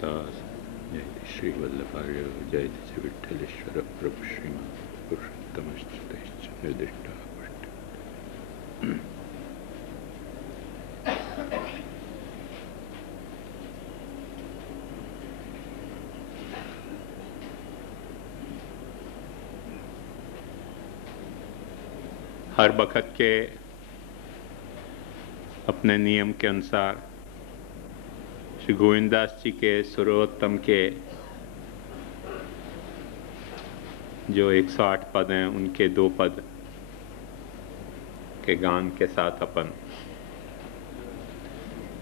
10 जय श्री वल्लभार्य जय श्री विठ्ठलेश्वर प्रभु श्रीमान पुरुषोत्तमश्च निर्दिष्टा हर बखत के अपने नियम के अनुसार श्री गोविंदास जी के सर्वोत्तम के जो 108 पद हैं उनके 2 पद के गान के साथ अपन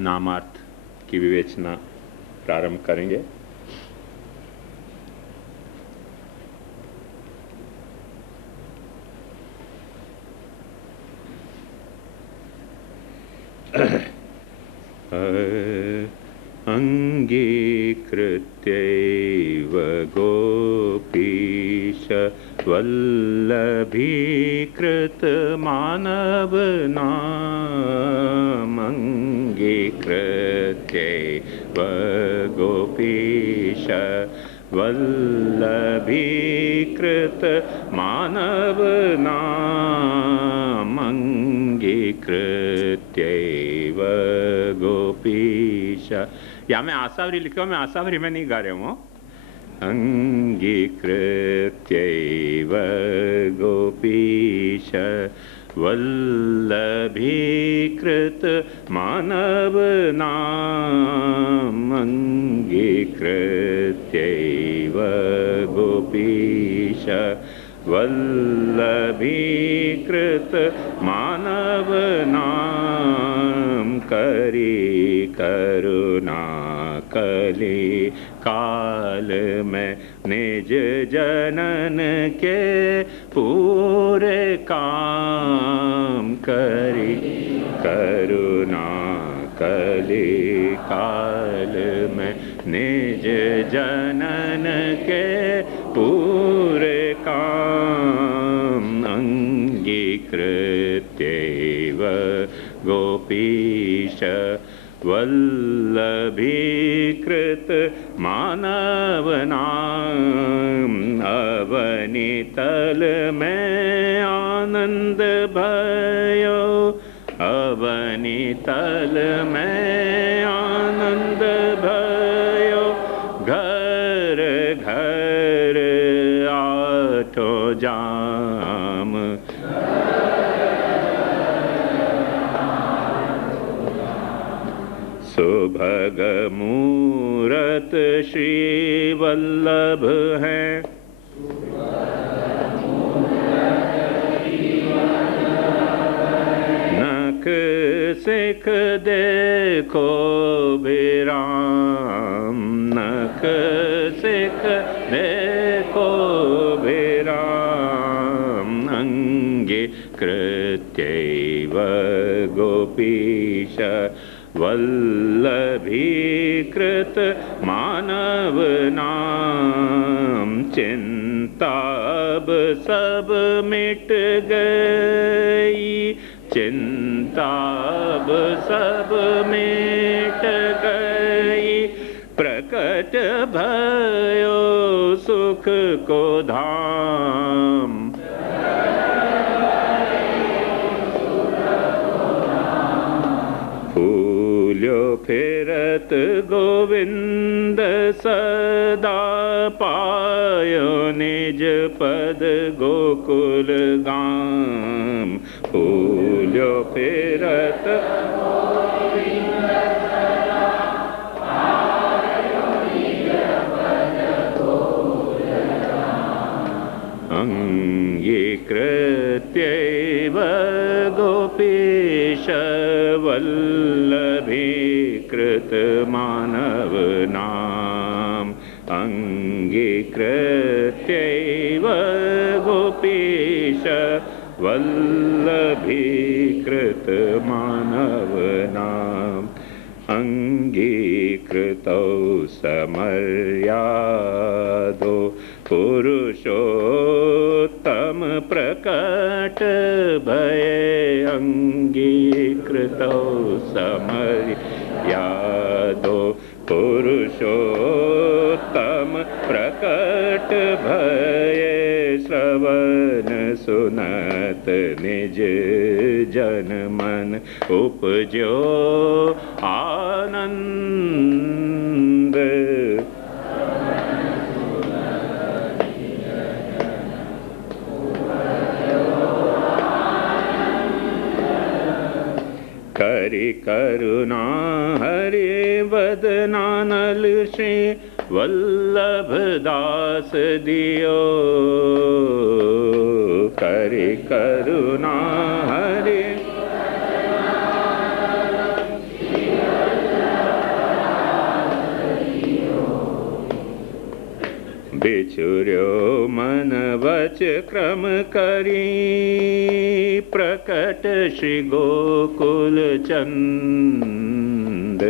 नामार्थ की विवेचना प्रारंभ करेंगे। अंगीकृत्यैव गोपीश वल्लभीकृत मानवनाम अंगीकृत्यैव गोपीश वल्लभीकृत मानवनाम अंगीकृत्यैव गोपीश। या मैं आसावरी लिखा हूँ, मैं आसावरी में नहीं गा रहा हूँ। अंगीकृत्यैव गोपीश वल्लभीकृत मानवनाम अंगीकृत्यैव गोपीश वल्लभीकृत मानवनाम करी करुणा कली काल में निज जनन के पूरे काम करी करुणा कली काल में निज जनन के पूरे काम अंगीकृत्यैव गोपीश वल्लभीकृत मानवनाम अवनीतल में आनंद भयो अवनीतल में आनंद भयो घर घर आठो जाम सुभग मूरत श्री वल्लभ है नख सिख देखो विराम नख सिख देखो विराम अंगीकृत्यैव गोपीश वल्लभीकृत मानवनाम चिंता अब सब मिट गई चिंता अब सब मिट गई प्रकट भयो सुख को धाम फूल्यो फिरत गोविंद सदा पायो निज पद गोकुल गाम फूल्यो फिरत गोविंद सदा पायो निज पद गोकुल गाम अंगीकृत्यैव गोपीश वल्लभीकृत मानवनाम अंगीकृत्यैव गोपीश वल्लभीकृत मानवनाम अंगीकृतौ समर्यादो पुरुषोत्तम प्रकट भये अंगीकृतौ समर्यादो पुरुषोत्तम प्रकट भये श्रवण सुनत निज जन मन उपजो आनंद। करि करुणा हरि वदनानल श्री वल्लभ दास दियो। करि करुणा हरि बिछुर्यो मन वच क्रम करी प्रकट श्री गोकुल चंद।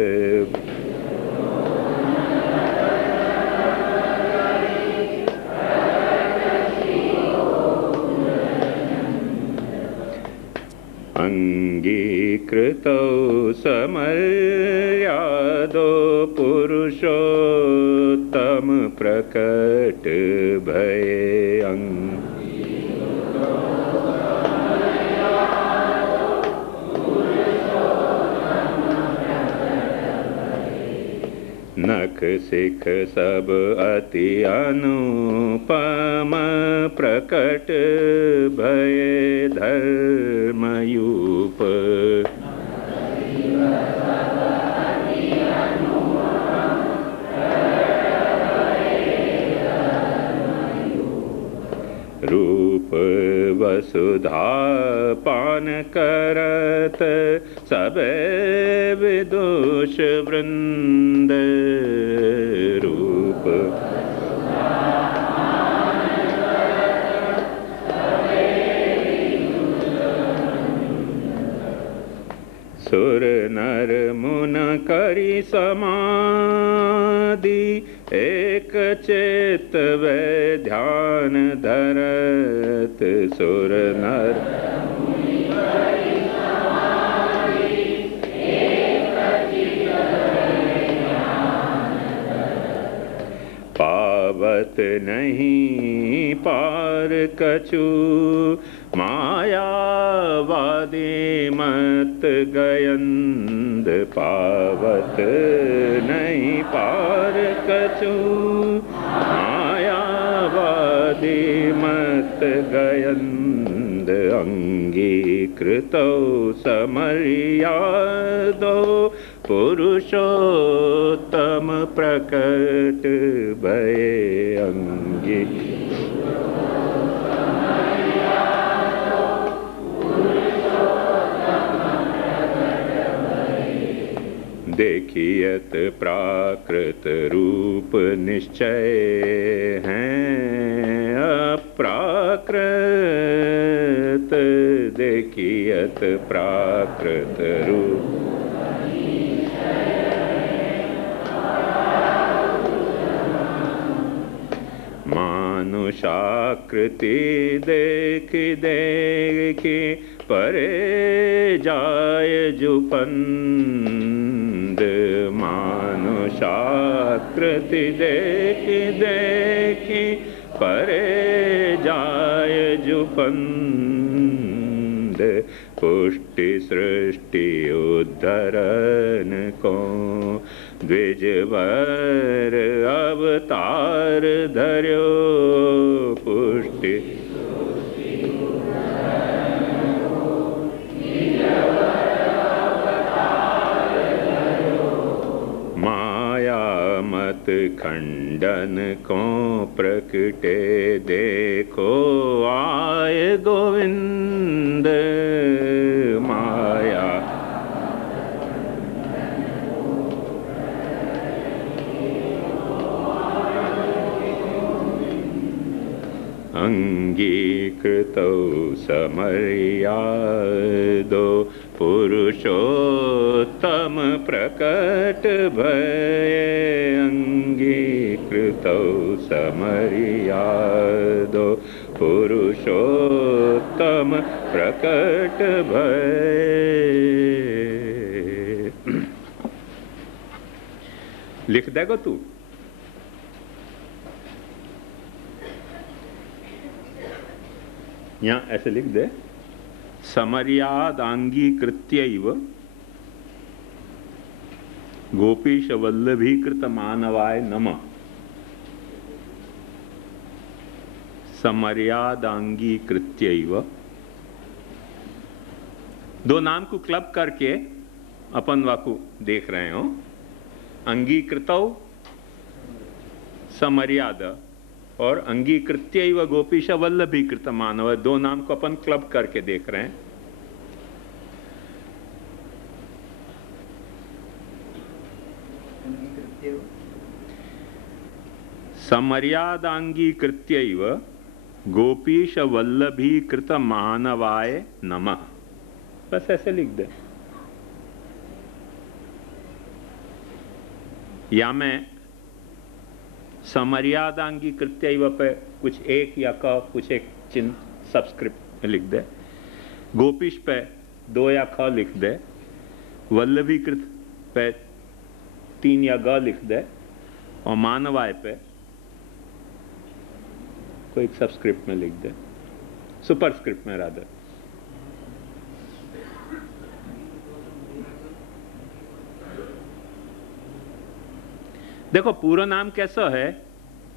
अंगीकृतो समर्यादो पुरुषोत्तम प्रकट भये नख सिख सब अति अनुपम प्रकट भये धर्मयूप। रूप वसुधा पान करत सबे विदुष वृंद। रूप सुर नर मुन करी समाधि एक चित वे ध्यान धरत। सुर नर पावत नहीं पार कछु मायावादी मत गयंद। पावत नहीं पार कछु मायावादी मत गयंद। अंगीकृतो समर्यादो पुरुषोत्तम प्रकट भये अंगी। देखियत प्राकृत रूप निश्चय हैं अप्राकृत। देखियत प्राकृत रूप मानुषाकृति देखि देखि परे जाय जुपंद। मानुषाकृति देखि देखि परे जाय जुपंद। पुष्टि सृष्टि उद्धरण को द्विजवर अवतार धर्यो। पुष्टि माया मत खंडन को प्रकटे देखो आय गोविंद। माया अंगीकृतो समर्यादो पुरुषोत्तम प्रकट भये अंगीकृतो समर्यादो पुरुषोत्तम प्रकट भये। लिख देगा तू? यहाँ ऐसे लिख दे, समर्यादांगीकृत्यैव गोपीश वल्लभीकृत मानवाय नमः। समर्यादांगीकृत्यैव, दो नाम को क्लब करके अपन वाकु देख रहे हो। अंगीकृतौ समर्यादा और अंगीकृत्यैव गोपीश वल्लभीकृत मानव, दो नाम को अपन क्लब करके देख रहे हैं। समर्यादांगीकृत्यैव गोपीश वल्लभीकृत मानवाय नमः, बस ऐसे लिख दे। या मैं समर्यादांगीकृत्यैव पे कुछ एक या क कुछ एक चिन्ह सबस्क्रिप्ट में लिख दे, गोपीश पे दो या ख लिख दे, वल्लभीकृत पे तीन या ग लिख दे, और मानवाय पे कोई एक सबस्क्रिप्ट में लिख दे, सुपरस्क्रिप्ट में रादर। देखो पूरा नाम कैसा है,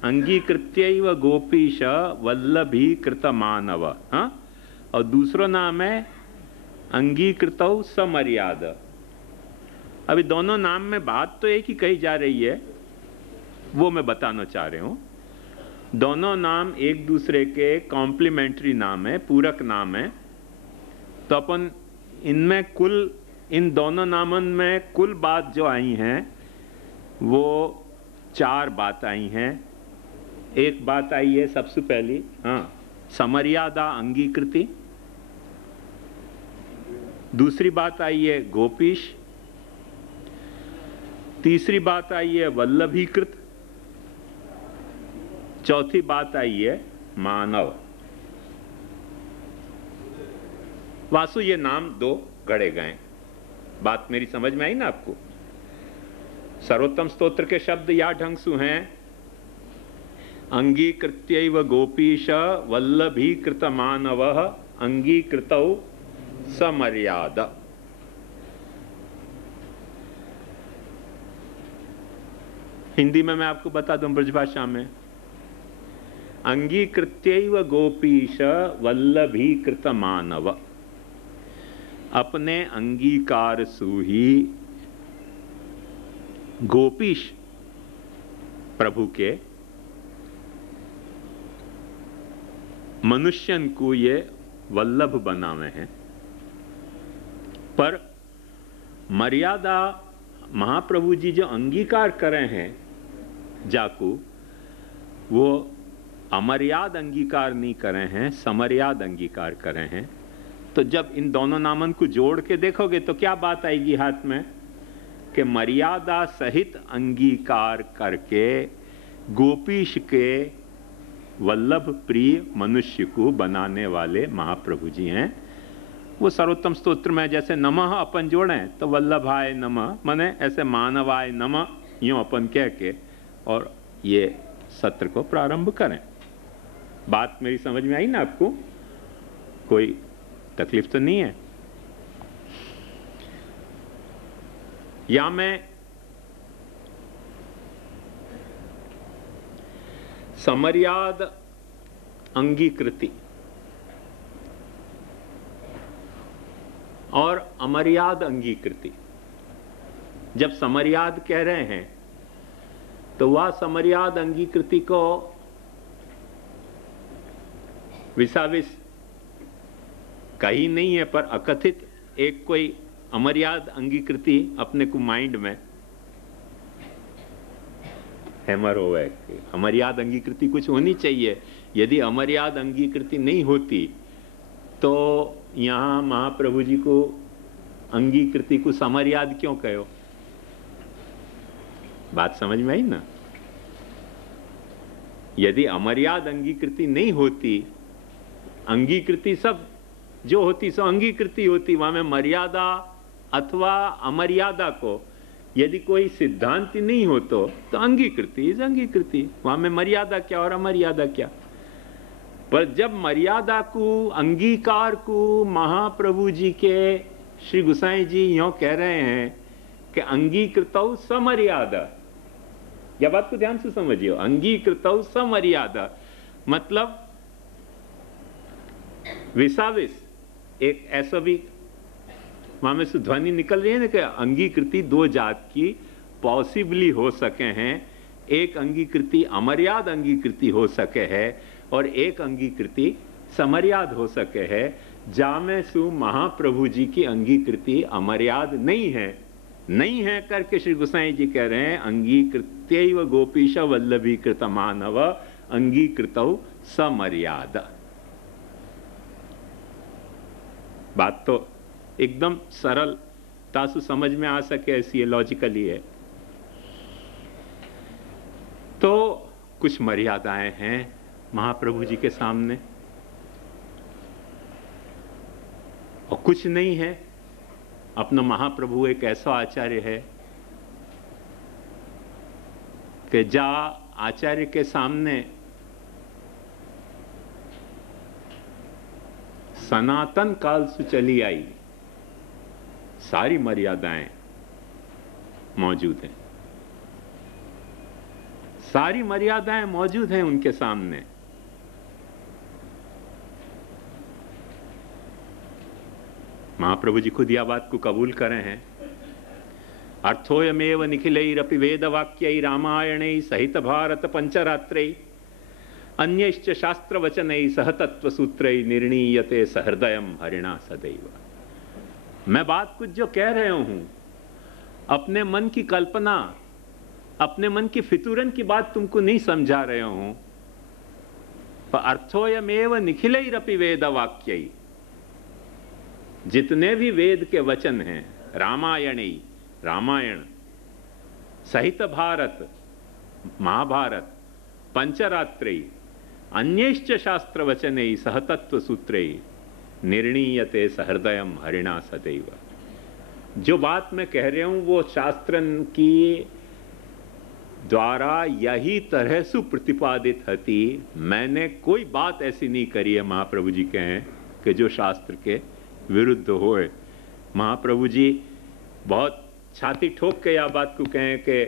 अंगीकृत्यैव गोपीश वल्लभीकृत मानव, हाँ, और दूसरा नाम है अंगीकृतौ समर्याद। अभी दोनों नाम में बात तो एक ही कही जा रही है, वो मैं बताना चाह रहा हूं। दोनों नाम एक दूसरे के कॉम्प्लीमेंट्री नाम है, पूरक नाम है। तो अपन इनमें कुल, इन दोनों नामन में कुल बात जो आई हैं वो चार बात आई हैं। एक बात आई है सबसे पहली, हाँ, समर्यादा अंगीकृति। दूसरी बात आई है गोपीश। तीसरी बात आई है वल्लभीकृत। चौथी बात आई है मानव। वासु ये नाम दो गढ़े गए। बात मेरी समझ में आई ना आपको? सर्वोत्तम स्तोत्र के शब्द या ढंग से हैं, अंगीकृत्यैव गोपीश वल्लभीकृत मानवः अंगीकृतौ समर्याद। हिंदी में मैं आपको बता दूं, ब्रजभाषा में, अंगीकृत्यैव गोपीश वल्लभीकृत मानव, अपने अंगीकार सु ही गोपीश प्रभु के मनुष्यन को ये वल्लभ बनावे हैं। पर मर्यादा महाप्रभु जी जो अंगीकार करे हैं जाकू, वो अमर्याद अंगीकार नहीं करे हैं, समर्याद अंगीकार करे हैं। तो जब इन दोनों नामन को जोड़ के देखोगे तो क्या बात आएगी हाथ में, कि मर्यादा सहित अंगीकार करके गोपीश के वल्लभ प्रिय मनुष्य को बनाने वाले महाप्रभु जी हैं। वो सर्वोत्तम स्तोत्र में जैसे नमः अपन जोड़े तो वल्लभाय नमः, माने ऐसे मानवाय नमः यूं अपन कह के और ये सत्र को प्रारंभ करें। बात मेरी समझ में आई ना आपको? कोई तकलीफ तो नहीं है? या मैं समर्याद अंगीकृति और अमर्याद अंगीकृति, जब समर्याद कह रहे हैं तो वह समर्याद अंगीकृति को विसाविस कही नहीं है, पर अकथित एक कोई अमर्याद अंगीकृति अपने को माइंड में हैमर हो है। अमर्याद अंगीकृति कुछ होनी चाहिए। यदि अमर्याद अंगीकृति नहीं होती तो यहाँ महाप्रभु जी को अंगीकृति को समर्याद क्यों कहो? बात समझ में आई ना? यदि अमर्याद अंगीकृति नहीं होती, अंगीकृति सब जो होती सो अंगीकृति होती, वहां में मर्यादा अथवा अमर्यादा को यदि कोई सिद्धांत नहीं हो तो अंगीकृति इज अंगीकृति, वहां में मर्यादा क्या और अमर्यादा क्या। पर जब मर्यादा को अंगीकार को महाप्रभु जी के श्री गुसाई जी यों कह रहे हैं कि अंगीकृतौ समर्यादा, यह बात को ध्यान से समझिए, अंगीकृतौ समर्यादा मतलब विसाविस एक ऐसा भी वहां में से ध्वनि निकल रही है ना कि अंगीकृति दो जात की पॉसिबली हो सके हैं, एक अंगीकृति अमर्याद अंगीकृति हो सके है और एक अंगीकृति समर्याद हो सके है। जामे सु महाप्रभु जी की अंगीकृति अमर्याद नहीं है करके श्री गोसाई जी कह रहे हैं अंगीकृत्यैव गोपीश वल्लभीकृत मानव अंगीकृतौ समर्यादा। बात तो एकदम सरलता से समझ में आ सके ऐसी है, लॉजिकली है। तो कुछ मर्यादाएं हैं महाप्रभु जी के सामने और कुछ नहीं है। अपना महाप्रभु एक ऐसा आचार्य है कि जा आचार्य के सामने सनातन काल से चली आई सारी मर्यादाएं मौजूद हैं, सारी मर्यादाएं मौजूद हैं उनके सामने। महाप्रभु जी खुद यह बात को कबूल करे हैं, अर्थोयमेव निखिलैरपि वेदवाक्यै रामायणै सहित भारत पंचरात्रै अन्यश्च शास्त्रवचनै सह तत्वसूत्रै निर्णीयते सहृदयम हरिणा सदैव। मैं बात कुछ जो कह रहे हूं अपने मन की कल्पना, अपने मन की फितूरन की बात तुमको नहीं समझा रहे हूं। पर अर्थोयमेव निखिलैरपि वेदवाक्यै, जितने भी वेद के वचन हैं, रामायण सहित भारत महाभारत पंचरात्रै अन्यश्च शास्त्र वचनै सह तत्व सूत्रै निर्णीयते सहृदयम हरिणा सदैव। जो बात मैं कह रहा हूं वो शास्त्रन की द्वारा यही तरह से प्रतिपादित हती। मैंने कोई बात ऐसी नहीं करी है, महाप्रभु जी कहें, कि जो शास्त्र के विरुद्ध होए। महाप्रभु जी बहुत छाती ठोक के यह बात को कहें कि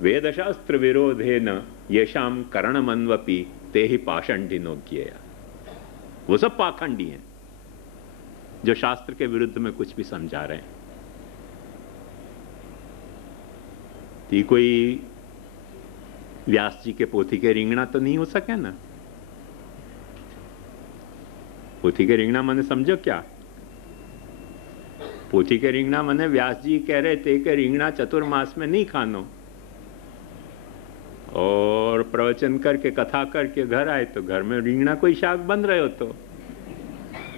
वेद शास्त्र विरोधे न येषाम करणमन्वपि ते ही पाषंडिनो ज्ञेया। वो सब पाखंडी हैं जो शास्त्र के विरुद्ध में कुछ भी समझा रहे हैं। तो कोई व्यास जी के पोथी के रिंगणा तो नहीं हो सके ना। पोथी के रिंगणा माने समझो क्या? पोथी के रिंगणा माने व्यास जी कह रहे थे कि रिंगणा चतुर्मास में नहीं खानो, और प्रवचन करके कथा करके घर आए तो घर में रिंगणा कोई शाक बन रहे हो। तो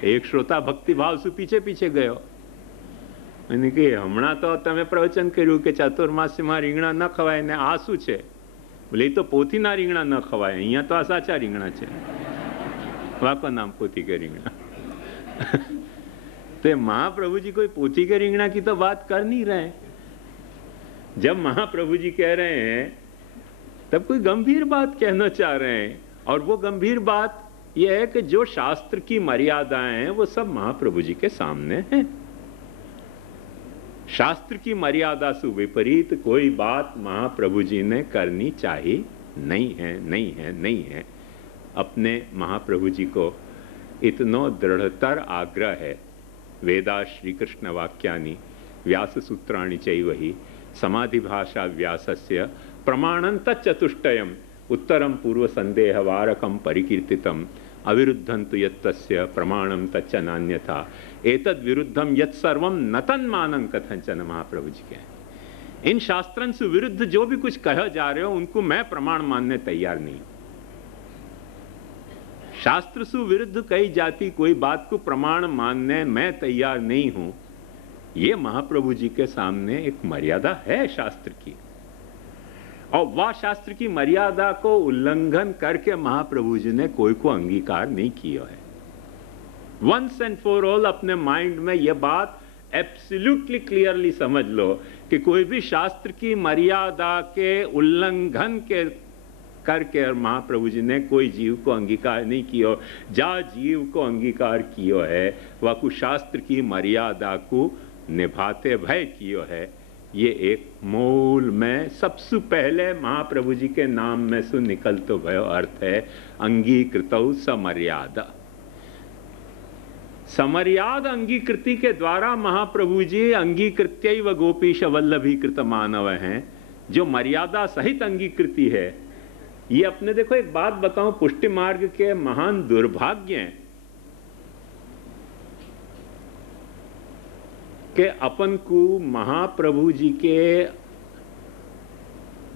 एक श्रोता भक्ति भाव से पीछे पीछे गयो, मैंने कि हमणा तो तमे प्रवचन कर्યું કે ચાતુર્માસ્યમાં રીંગણા ન ખવાય ને આ શું છે? બોલે તો પોથીના રીંગણા ન ખવાય, અહીંયા તો આ સાચા રીંગણા છે। વાકો નામ પોથી કે રીંગણા। तो महाप्रभु जी कोई पोथी के रिंगणा की तो बात कर नहीं रहे। जब महाप्रभु जी कह रहे हैं तब कोई गंभीर बात कहना चाह रहे हैं, और वो गंभीर बात यह है कि जो शास्त्र की मर्यादाएं हैं वो सब महाप्रभु जी के सामने हैं। शास्त्र की मर्यादा से विपरीत कोई बात महाप्रभु जी ने करनी चाहिए नहीं है। अपने महाप्रभु जी को इतनो दृढ़तर आग्रह है। वेदा श्री कृष्ण वाक्यानि व्यास सूत्राणि चैवहि समाधि भाषा व्यासस्य प्रमाणं तच्चतुष्टयम् उत्तरं पूर्व संदेह वारकं परिकीर्तितम् अविरुद्धं तु यत्तस्य प्रमाणं तच्च नान्यथा एतद् विरुद्धं यत् सर्वं न तन्मानं कथंचन। महाप्रभु जी के इन शास्त्रन से विरुद्ध जो भी कुछ कहा जा रहे हो उनको मैं प्रमाण मानने तैयार नहीं। शास्त्र से विरुद्ध कई जाति कोई बात को प्रमाण मानने मैं तैयार नहीं हूं। ये महाप्रभु जी के सामने एक मर्यादा है शास्त्र की, और वह शास्त्र की मर्यादा को उल्लंघन करके महाप्रभु जी ने कोई को अंगीकार नहीं किया है। वंस एंड फॉर ऑल अपने माइंड में यह बात एब्सोल्युटली क्लियरली समझ लो कि कोई भी शास्त्र की मर्यादा के उल्लंघन के करके और महाप्रभु जी ने कोई जीव को अंगीकार नहीं कियो। जा जीव को अंगीकार कियो है वाकु शास्त्र की मर्यादा को निभाते भय कियो है। ये एक मूल में सबसे पहले महाप्रभु जी के नाम में सु निकलतो भयो अर्थ है अंगीकृतौ समर्यादा। समर्याद अंगीकृति के द्वारा महाप्रभु जी अंगीकृत्यैव गोपीश वल्लभीकृत मानव हैं, जो मर्यादा सहित अंगीकृति है। ये अपने देखो एक बात बताऊं, पुष्टि मार्ग के महान दुर्भाग्य हैं कि अपन को महाप्रभु जी के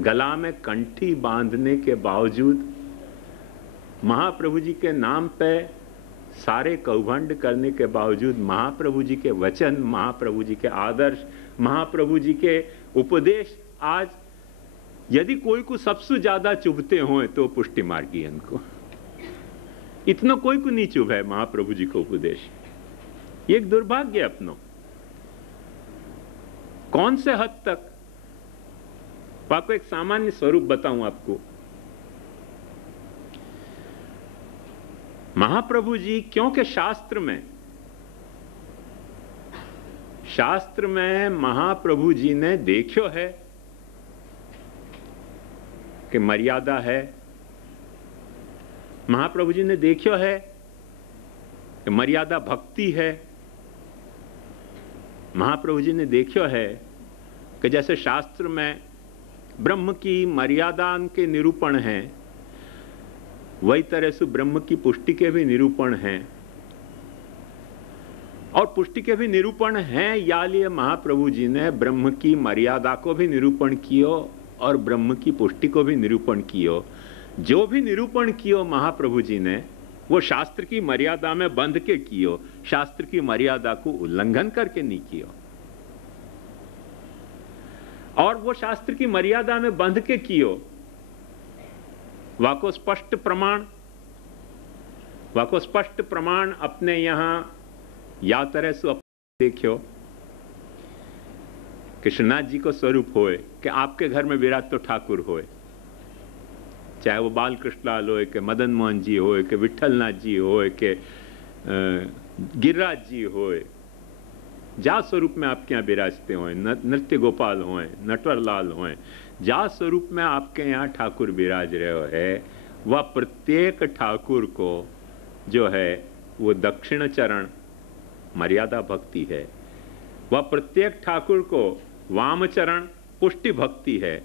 गला में कंठी बांधने के बावजूद, महाप्रभु जी के नाम पे सारे कौभंड करने के बावजूद, महाप्रभु जी के वचन, महाप्रभु जी के आदर्श, महाप्रभु जी के उपदेश आज यदि कोई को सबसे ज्यादा चुभते हो तो पुष्टि मार्गियन को, इतना कोई को नहीं चुभ है महाप्रभु जी को उपदेश। ये एक दुर्भाग्य है अपनों। कौन से हद तक? आपको एक सामान्य स्वरूप बताऊं आपको। महाप्रभु जी, क्योंकि शास्त्र में महाप्रभु जी ने देखो है कि मर्यादा है, महाप्रभु जी ने देखो है कि मर्यादा भक्ति है, महाप्रभु जी ने देखो है कि जैसे शास्त्र में ब्रह्म की मर्यादा के निरूपण हैं, वही तरह से ब्रह्म की पुष्टि के भी निरूपण हैं, और पुष्टि के भी निरूपण हैं। या लिए महाप्रभु जी ने ब्रह्म की मर्यादा को भी निरूपण कियो और ब्रह्म की पुष्टि को भी निरूपण कियो। जो भी निरूपण कियो महाप्रभु जी ने, वो शास्त्र की मर्यादा में बंध के कियो, शास्त्र की मर्यादा को उल्लंघन करके नहीं कियो। और वो शास्त्र की मर्यादा में बंध के कियो, वाको स्पष्ट प्रमाण अपने यहां या तरह से देखियो। कृष्णनाथ जी को स्वरूप होए कि आपके घर में विराट तो ठाकुर होए, चाहे वो बाल कृष्णलाल होए के मदन मोहन जी होए के विठलनाथ जी होए के गिरिराज जी होए, जा स्वरूप में आपके यहाँ विराजते होए, नृत्य गोपाल होए, नटवरलाल होए, जा स्वरूप में आपके यहाँ ठाकुर विराज रहे है, वह प्रत्येक ठाकुर को जो है वो दक्षिण चरण मर्यादा भक्ति है, वह प्रत्येक ठाकुर को वाम चरण पुष्टि भक्ति है,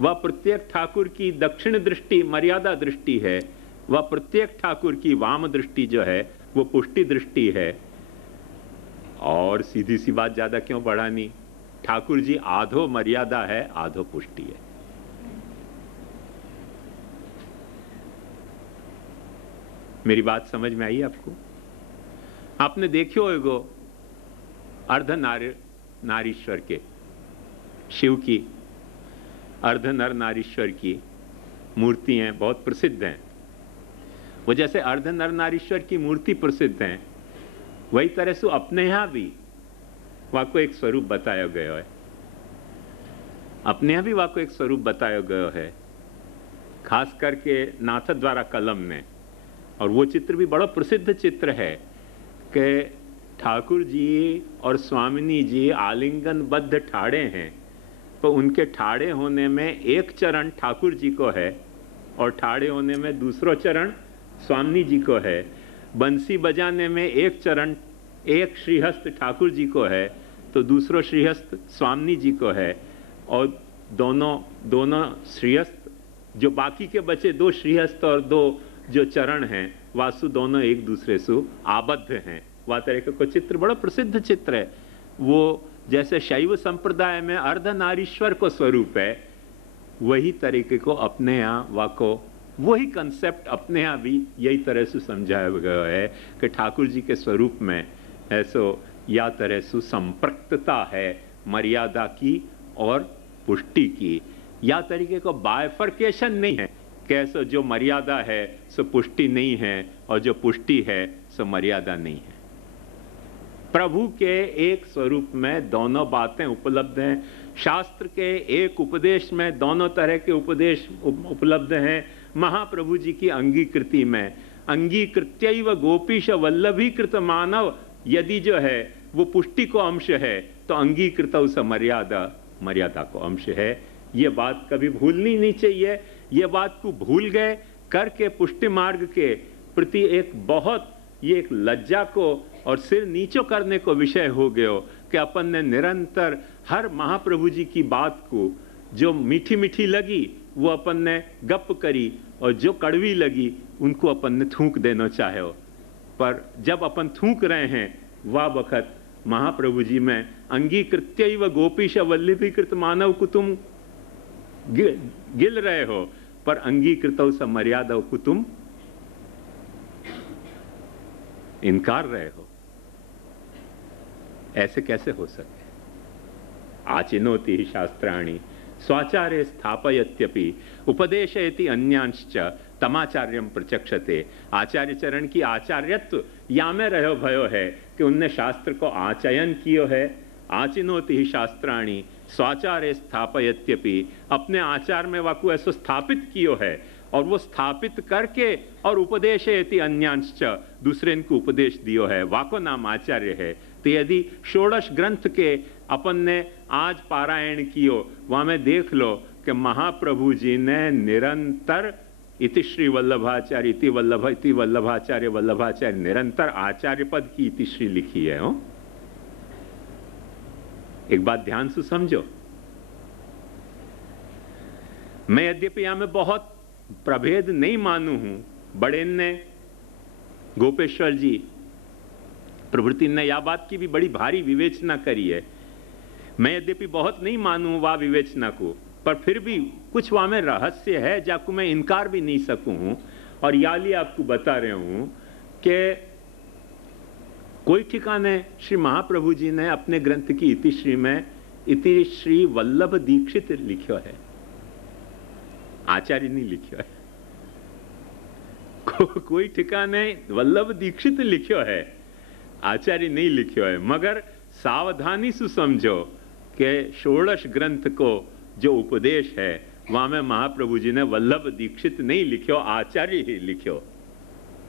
वह प्रत्येक ठाकुर की दक्षिण दृष्टि मर्यादा दृष्टि है, वह प्रत्येक ठाकुर की वाम दृष्टि जो है वो पुष्टि दृष्टि है। और सीधी सी बात, ज्यादा क्यों बढ़ानी, ठाकुर जी आधो मर्यादा है, आधो पुष्टि है। मेरी बात समझ में आई आपको? आपने देखियो एगो अर्ध नारीश्वर के, शिव की अर्ध नर नारीश्वर की मूर्ति हैं, बहुत प्रसिद्ध हैं। वो जैसे अर्ध नर नारीश्वर की मूर्ति प्रसिद्ध हैं, वही तरह से अपने यहां भी वहां को एक स्वरूप बताया गया है, अपने यहां भी वहां को एक स्वरूप बताया गया है, खास करके नाथ द्वारा कलम ने। और वो चित्र भी बड़ा प्रसिद्ध चित्र है कि ठाकुर जी और स्वामिनी जी आलिंगनबद्ध ठाड़े हैं, तो उनके ठाड़े होने में एक चरण ठाकुर जी को है और ठाड़े होने में दूसरा चरण स्वामिनी जी को है। बंसी बजाने में एक चरण, एक श्रीहस्त ठाकुर जी को है तो दूसरा श्रीहस्त स्वामिनी जी को है, और दोनों श्रीहस्त, जो बाकी के बचे दो श्रीहस्त और दो जो चरण हैं, वासु दोनों एक दूसरे से आबद्ध हैं। वह तरह का चित्र बड़ा प्रसिद्ध चित्र है। वो जैसे शैव संप्रदाय में अर्धनारीश्वर को स्वरूप है, वही तरीके को अपने यहाँ वाको वही कंसेप्ट अपने यहाँ भी यही तरह से समझाया गया है कि ठाकुर जी के स्वरूप में ऐसो या तरह से संपृक्तता है मर्यादा की और पुष्टि की। या तरीके को बायफर्केशन नहीं है, कैसो जो मर्यादा है सो पुष्टि नहीं है और जो पुष्टि है सो मर्यादा नहीं है। प्रभु के एक स्वरूप में दोनों बातें उपलब्ध हैं। शास्त्र के एक उपदेश में दोनों तरह के उपदेश उपलब्ध हैं। महाप्रभु जी की अंगीकृति में अंगीकृत्यैव गोपीश वल्लभीकृत मानव यदि जो है वो पुष्टि को अंश है तो अंगीकृत उस मर्यादा को अंश है। ये बात कभी भूलनी नहीं चाहिए। ये बात को भूल गए करके पुष्टि मार्ग के प्रति एक बहुत ये एक लज्जा को और सिर नीचो करने को विषय हो गयो कि अपन ने निरंतर हर महाप्रभु जी की बात को जो मीठी मीठी लगी वो अपन ने गप करी और जो कड़वी लगी उनको अपन ने थूक देना चाहे। पर जब अपन थूक रहे हैं वह वक़्त महाप्रभु जी में अंगीकृत्यैव गोपीश वल्लभीकृत मानव को तुम गिल रहे हो, पर अंगीकृतौ स मर्यादा को तुम इनकार रहे हो। ऐसे कैसे हो सके? आचिनोति ही शास्त्राणि स्वाचार्य स्थापयत्यपि उपदेशयति अन्यांश्च तमाचार्यम प्रचक्षते। आचार्य चरण की आचार्यत्व या में रहो भयो है कि उनने शास्त्र को आचयन कियो है। आचिनोति ही शास्त्राणि स्वाचार्य स्थापयत्यपि, अपने आचार में वाकु ऐसो स्थापित कियो है और वो स्थापित करके और उपदेशयति अन्यांश्च, दूसरे इनको उपदेश दियो है। वाको नाम आचार्य है। तो यदि षोडश ग्रंथ के अपन ने आज पारायण कियो वहां में देख लो कि महाप्रभु जी ने निरंतर इति श्री वल्लभाचार्य इति वल्लभाचार्य वल्लभाचार्य निरंतर आचार्य पद की इति श्री लिखी है। हो, एक बात ध्यान से समझो। मैं यद्यपि यहां में बहुत प्रभेद नहीं मानू हूं, बड़े ने गोपेश्वर जी प्रभृति ने यह बात की भी बड़ी भारी विवेचना करी है। मैं यद्यपि बहुत नहीं मानू वह विवेचना को, पर फिर भी कुछ वहां में रहस्य है जाको मैं इनकार भी नहीं सकूं हूं। और याली आपको बता रहे हूं कि कोई ठिकाने श्री महाप्रभु जी ने अपने ग्रंथ की इतिश्री में इति श्री वल्लभ दीक्षित लिखो है, आचार्य नहीं लिखो है। कोई ठिकाने वल्लभ दीक्षित लिखो है, आचार्य नहीं लिखो है। मगर सावधानी से समझो कि षोडश ग्रंथ को जो उपदेश है वहां में महाप्रभु जी ने वल्लभ दीक्षित नहीं लिखो, आचार्य ही लिखो।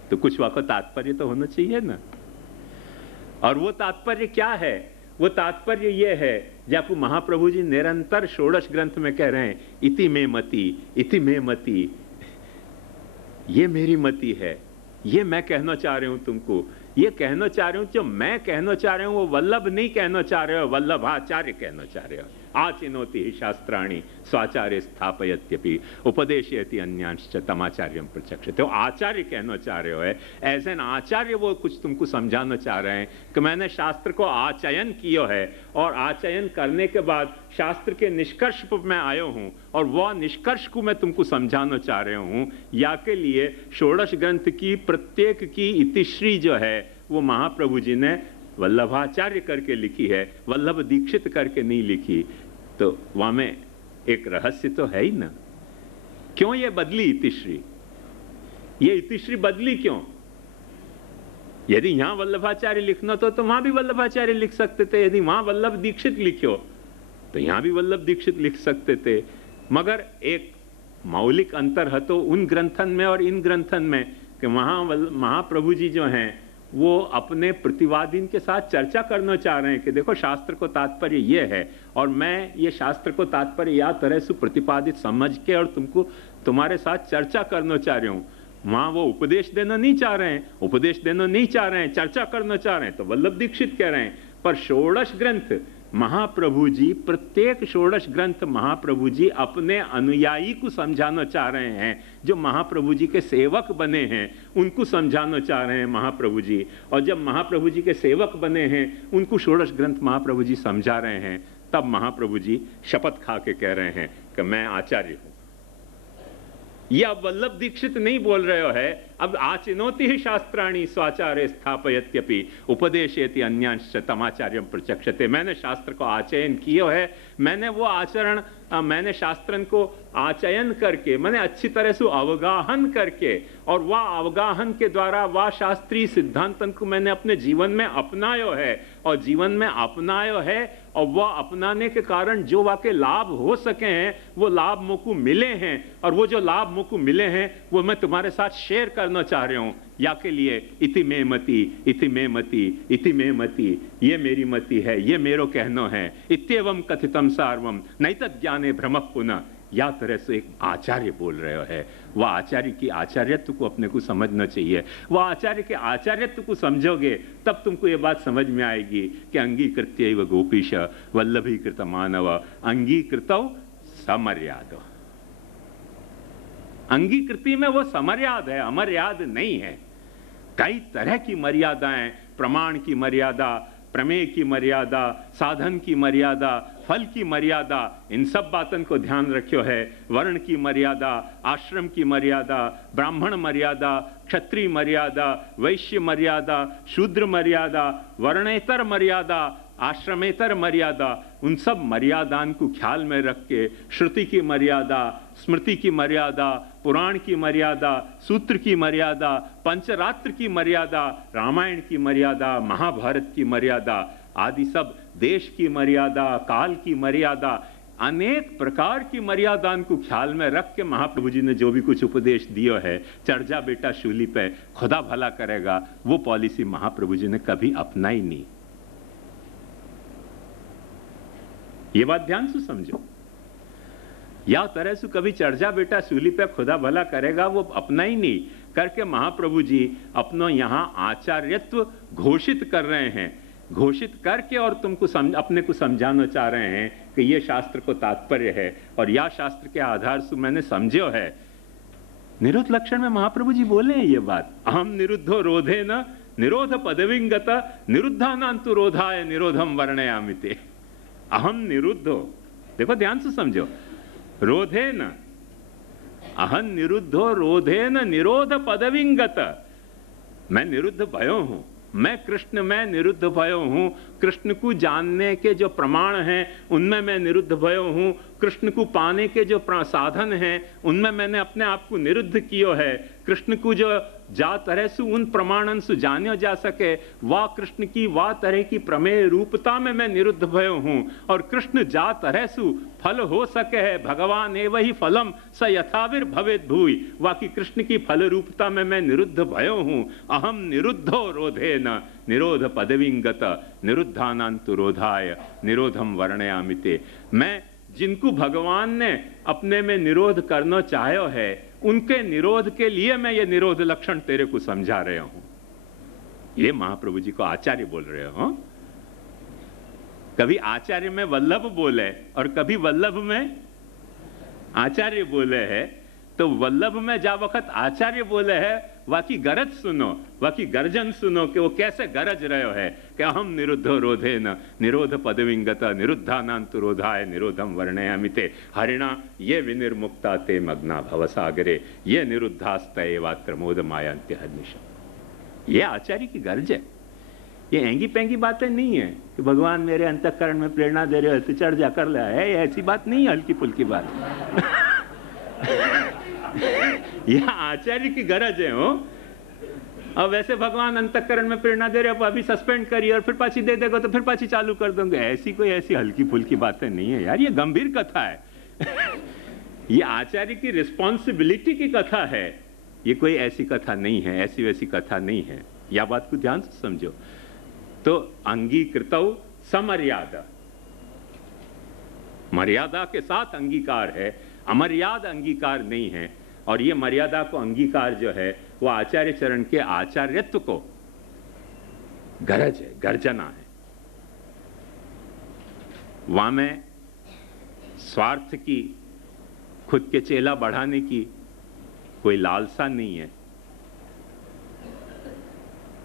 तो कुछ वहां का तात्पर्य तो होना चाहिए ना। और वो तात्पर्य क्या है? वो तात्पर्य ये है जब महाप्रभु जी निरंतर षोडश ग्रंथ में कह रहे हैं इति में मति, इति में मति, ये मेरी मति है, ये मैं कहना चाह रही हूं तुमको, ये कहना चाह रही हूं। जो मैं कहना चाह रहे हूं वो वल्लभ नहीं कहना चाह रहे हो, वल्लभाचार्य कहना चाह रहे हो। आचिनोति ही शास्त्राणि स्वाचार्य स्थापयत्यपि उपदेशयति अन्यांश्च तमाचार्यम प्रचक्षते। तो आचार्य कहना चाह रहे हो है, ऐसे न आचार्य वो कुछ तुमको समझाना चाह रहे हैं कि मैंने शास्त्र को आचयन किया है और आचयन करने के बाद शास्त्र के निष्कर्ष पर मैं आयो हूं और वह निष्कर्ष को मैं तुमको समझाना चाह रहे हूं। या के लिए षोडश ग्रंथ की प्रत्येक की इतिश्री जो है वो महाप्रभु जी ने वल्लभाचार्य करके लिखी है, वल्लभ दीक्षित करके नहीं लिखी। तो वहां में एक रहस्य तो है ही ना। क्यों ये बदली इतिश्री? ये इतिश्री बदली क्यों? यदि यहां वल्लभाचार्य लिखना तो वहां भी वल्लभाचार्य लिख सकते थे। यदि वहां वल्लभ दीक्षित लिखो तो यहां भी वल्लभ दीक्षित लिख सकते थे। मगर एक मौलिक अंतर है तो उन ग्रंथन में और इन ग्रंथन में कि वहां महाप्रभु जी जो हैं वो अपने प्रतिवादीन के साथ चर्चा करना चाह रहे हैं कि देखो शास्त्र को तात्पर्य ये है और मैं ये शास्त्र को तात्पर्य या तरह से प्रतिपादित समझ के और तुमको तुम्हारे साथ चर्चा करना चाह रहे हूँ। वहां वो उपदेश देना नहीं चाह रहे हैं, उपदेश देना नहीं चाह रहे हैं, चर्चा करना चाह रहे हैं, तो वल्लभ दीक्षित कह रहे हैं। पर षोडश ग्रंथ महाप्रभु जी, प्रत्येक षोडश ग्रंथ महाप्रभु जी अपने अनुयायी को समझाना चाह रहे हैं। जो महाप्रभु जी के सेवक बने हैं उनको समझाना चाह रहे हैं महाप्रभु जी। और जब महाप्रभु जी के सेवक बने हैं उनको षोडश ग्रंथ महाप्रभु जी समझा रहे हैं। तब महाप्रभु जी शपथ खा के कह रहे हैं कि मैं आचार्य हूं। यह अब वल्लभ दीक्षित नहीं बोल रहे हो है, अब आचिनोति ही शास्त्राणि स्वाचार्य स्थापयत्यपि उपदेशयति अन्यांश्च तमाचार्यम प्रचक्षते। मैंने शास्त्र को आचयन किया है, मैंने वो आचरण, मैंने शास्त्रन को आचयन करके, मैंने अच्छी तरह से अवगाहन करके और वह अवगाहन के द्वारा वह शास्त्रीय सिद्धांतन को मैंने अपने जीवन में अपनायो है। और जीवन में अपनायो है और वह अपनाने के कारण जो वाके लाभ हो सके हैं वो लाभ मुझको मिले हैं, और वो जो लाभ मुझको मिले हैं वो मैं तुम्हारे साथ शेयर करना चाह रहा हूं। या के लिए इति में मति, इति में मति, इति में मति, ये मेरी मति है, ये मेरो कहना है। इत्येवं कथितम सार्वम नैतत् ज्ञाने भ्रमः पुनः। या तरह से एक आचार्य बोल रहे है। वह आचार्य की आचार्यत्व को अपने को समझना चाहिए। वह आचार्य के आचार्यत्व को समझोगे तब तुमको ये बात समझ में आएगी कि अंगीकृत्यैव गोपीश वल्लभीकृत मानव अंगीकृतौ समर्याद। अंगीकृति में वो समर्याद है, अमर्याद नहीं है। कई तरह की मर्यादाएं, प्रमाण की मर्यादा, प्रमेय की मर्यादा, साधन की मर्यादा, फल की मर्यादा, इन सब बातों को ध्यान रखियो है। वर्ण की मर्यादा, आश्रम की मर्यादा, ब्राह्मण मर्यादा, क्षत्रिय मर्यादा, वैश्य मर्यादा, शूद्र मर्यादा, वर्णेतर मर्यादा, आश्रमेतर मर्यादा, उन सब मर्यादान को ख्याल में रख के श्रुति की मर्यादा, स्मृति की मर्यादा, पुराण की मर्यादा, सूत्र की मर्यादा, पंचरात्र की मर्यादा, रामायण की मर्यादा, महाभारत की मर्यादा आदि सब, देश की मर्यादा, काल की मर्यादा, अनेक प्रकार की मर्यादान को ख्याल में रख के महाप्रभु जी ने जो भी कुछ उपदेश दिया है, चढ़ जा बेटा शूली पे, खुदा भला करेगा, वो पॉलिसी महाप्रभु जी ने कभी अपनाई नहीं। ये बात ध्यान से समझो। या तरह से कभी चढ़ जा बेटा सूली पे, खुदा भला करेगा, वो अपना ही नहीं करके महाप्रभु जी अपना यहां आचार्यत्व घोषित कर रहे हैं। घोषित करके और तुमको अपने को समझाना चाह रहे हैं कि ये शास्त्र को तात्पर्य है, और यह शास्त्र के आधार से मैंने समझो है। निरुद्ध लक्षण में महाप्रभु जी बोले हैं ये बात, अहम निरुद्धो रोधे न निरोध पदविंगत निरुद्धानांतु रोधाय निरोधम वर्णयामिते। अहम निरुद्धो, देखो ध्यान से समझो, रोधे न, अहम निरुद्धो रोधे न निरोध पदविंगत, मैं निरुद्ध भयो हूं, मैं कृष्ण में निरुद्ध भयो हूं। कृष्ण को जानने के जो प्रमाण हैं उनमें मैं निरुद्ध भयो हूं। कृष्ण को पाने के जो साधन हैं उनमें मैंने अपने आप को निरुद्ध किया है। कृष्ण को जो जा तरह से उन प्रमाणन से जाने जा सके, वाह कृष्ण की वाह तरह की प्रमेय रूपता में मैं निरुद्ध भयो हूं। और कृष्ण जा तरह से फल हो सके है, भगवान एव ही फलम स यथाविर भवेद भूय, वाकी कृष्ण की फल रूपता में मैं निरुद्ध भयो हूं। अहम निरुद्धो रोधे न निरोध पदविंगत निरुद्धानांतु रोधाय निरोधम वर्णयामिते। मैं जिनको भगवान ने अपने में निरोध करना चाहो है, उनके निरोध के लिए मैं ये निरोध लक्षण तेरे को समझा रहा हूं। ये महाप्रभु जी को आचार्य बोल रहे हो। कभी आचार्य में वल्लभ बोले और कभी वल्लभ में आचार्य बोले है। तो वल्लभ में जा वक्त आचार्य बोले है, वाकी गरज सुनो, वाकी गर्जन सुनो कि वो कैसे गरज रहे है कि हम निरुद्धो रोधे न निरोध पदविंगत निरुद्धानांतु रोधाय निरोधम वर्णयामिते। हरिणा ये विनिर्मुक्ता ते मग्ना भवसागरे ये निरुद्धास्तएवात्र मोद मायांत्य हर्निशम। ये आचार्य की गर्ज है। ये एंगी पेंगी बातें नहीं है कि भगवान मेरे अंतःकरण में प्रेरणा दे रहे हो तो चढ़ जा कर ले है, ऐसी बात नहीं है, हल्की फुल्की बात। यह आचार्य की गरज है हो। अब वैसे भगवान अंतःकरण में प्रेरणा दे रहे हो, अभी सस्पेंड करिए और फिर पाची दे देगा तो फिर पाची चालू कर दोगे, ऐसी कोई ऐसी हल्की फुल्की बातें नहीं है यार। ये गंभीर कथा है। ये आचार्य की रिस्पॉन्सिबिलिटी की कथा है, ये कोई ऐसी कथा नहीं है, ऐसी वैसी कथा नहीं है। यह बात को ध्यान से समझो। तो अंगीकृतौ समर्यादा, मर्यादा के साथ अंगीकार है, अमर्याद अंगीकार नहीं है। और ये मर्यादा को अंगीकार जो है वो आचार्य चरण के आचार्यत्व को गरज है, गर्जना है। वहां में स्वार्थ की, खुद के चेला बढ़ाने की कोई लालसा नहीं है।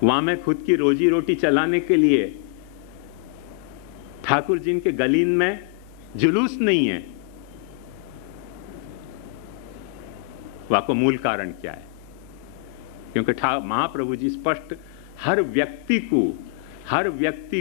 वहां में खुद की रोजी रोटी चलाने के लिए ठाकुर जी के गलीन में जुलूस नहीं है। वह को मूल कारण क्या है? क्योंकि महाप्रभु जी स्पष्ट हर व्यक्ति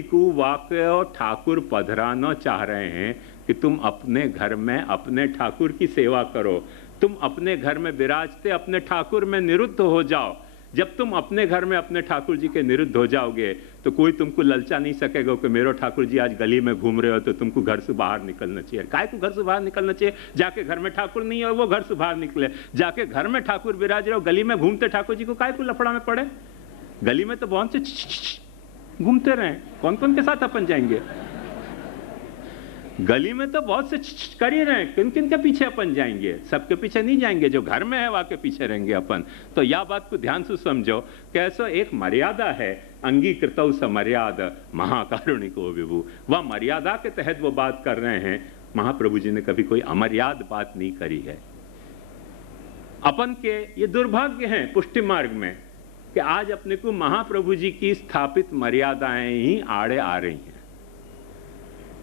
को वाकई ठाकुर पधराना चाह रहे हैं कि तुम अपने घर में अपने ठाकुर की सेवा करो। तुम अपने घर में विराजते अपने ठाकुर में निरुद्ध हो जाओ। जब तुम अपने घर में अपने ठाकुर जी के निरुद्ध हो जाओगे तो कोई तुमको ललचा नहीं सकेगा कि मेरे ठाकुर जी आज गली में घूम रहे हो तो तुमको घर से बाहर निकलना चाहिए। काहे को घर से बाहर निकलना चाहिए? जाके घर में ठाकुर नहीं है वो घर से बाहर निकले। जाके घर में ठाकुर विराज रहे हो, गली में घूमते ठाकुर जी को काहे को लफड़ा में पड़े? गली में तो बहुत से घूमते रहे, कौन कौन के साथ अपन जाएंगे? गली में तो बहुत से कर ही रहे, किन किन के पीछे अपन जाएंगे? सबके पीछे नहीं जाएंगे, जो घर में है वहां के पीछे रहेंगे अपन। तो यह बात को ध्यान से समझो, कैसो एक मर्यादा है, अंगीकृत समर्याद महाकारुणिको विभु। वह मर्यादा के तहत वो बात कर रहे हैं। महाप्रभु जी ने कभी कोई अमर्याद बात नहीं करी है। अपन के ये दुर्भाग्य है पुष्टि मार्ग में कि आज अपने को महाप्रभु जी की स्थापित मर्यादाएं ही आड़े आ रही हैं।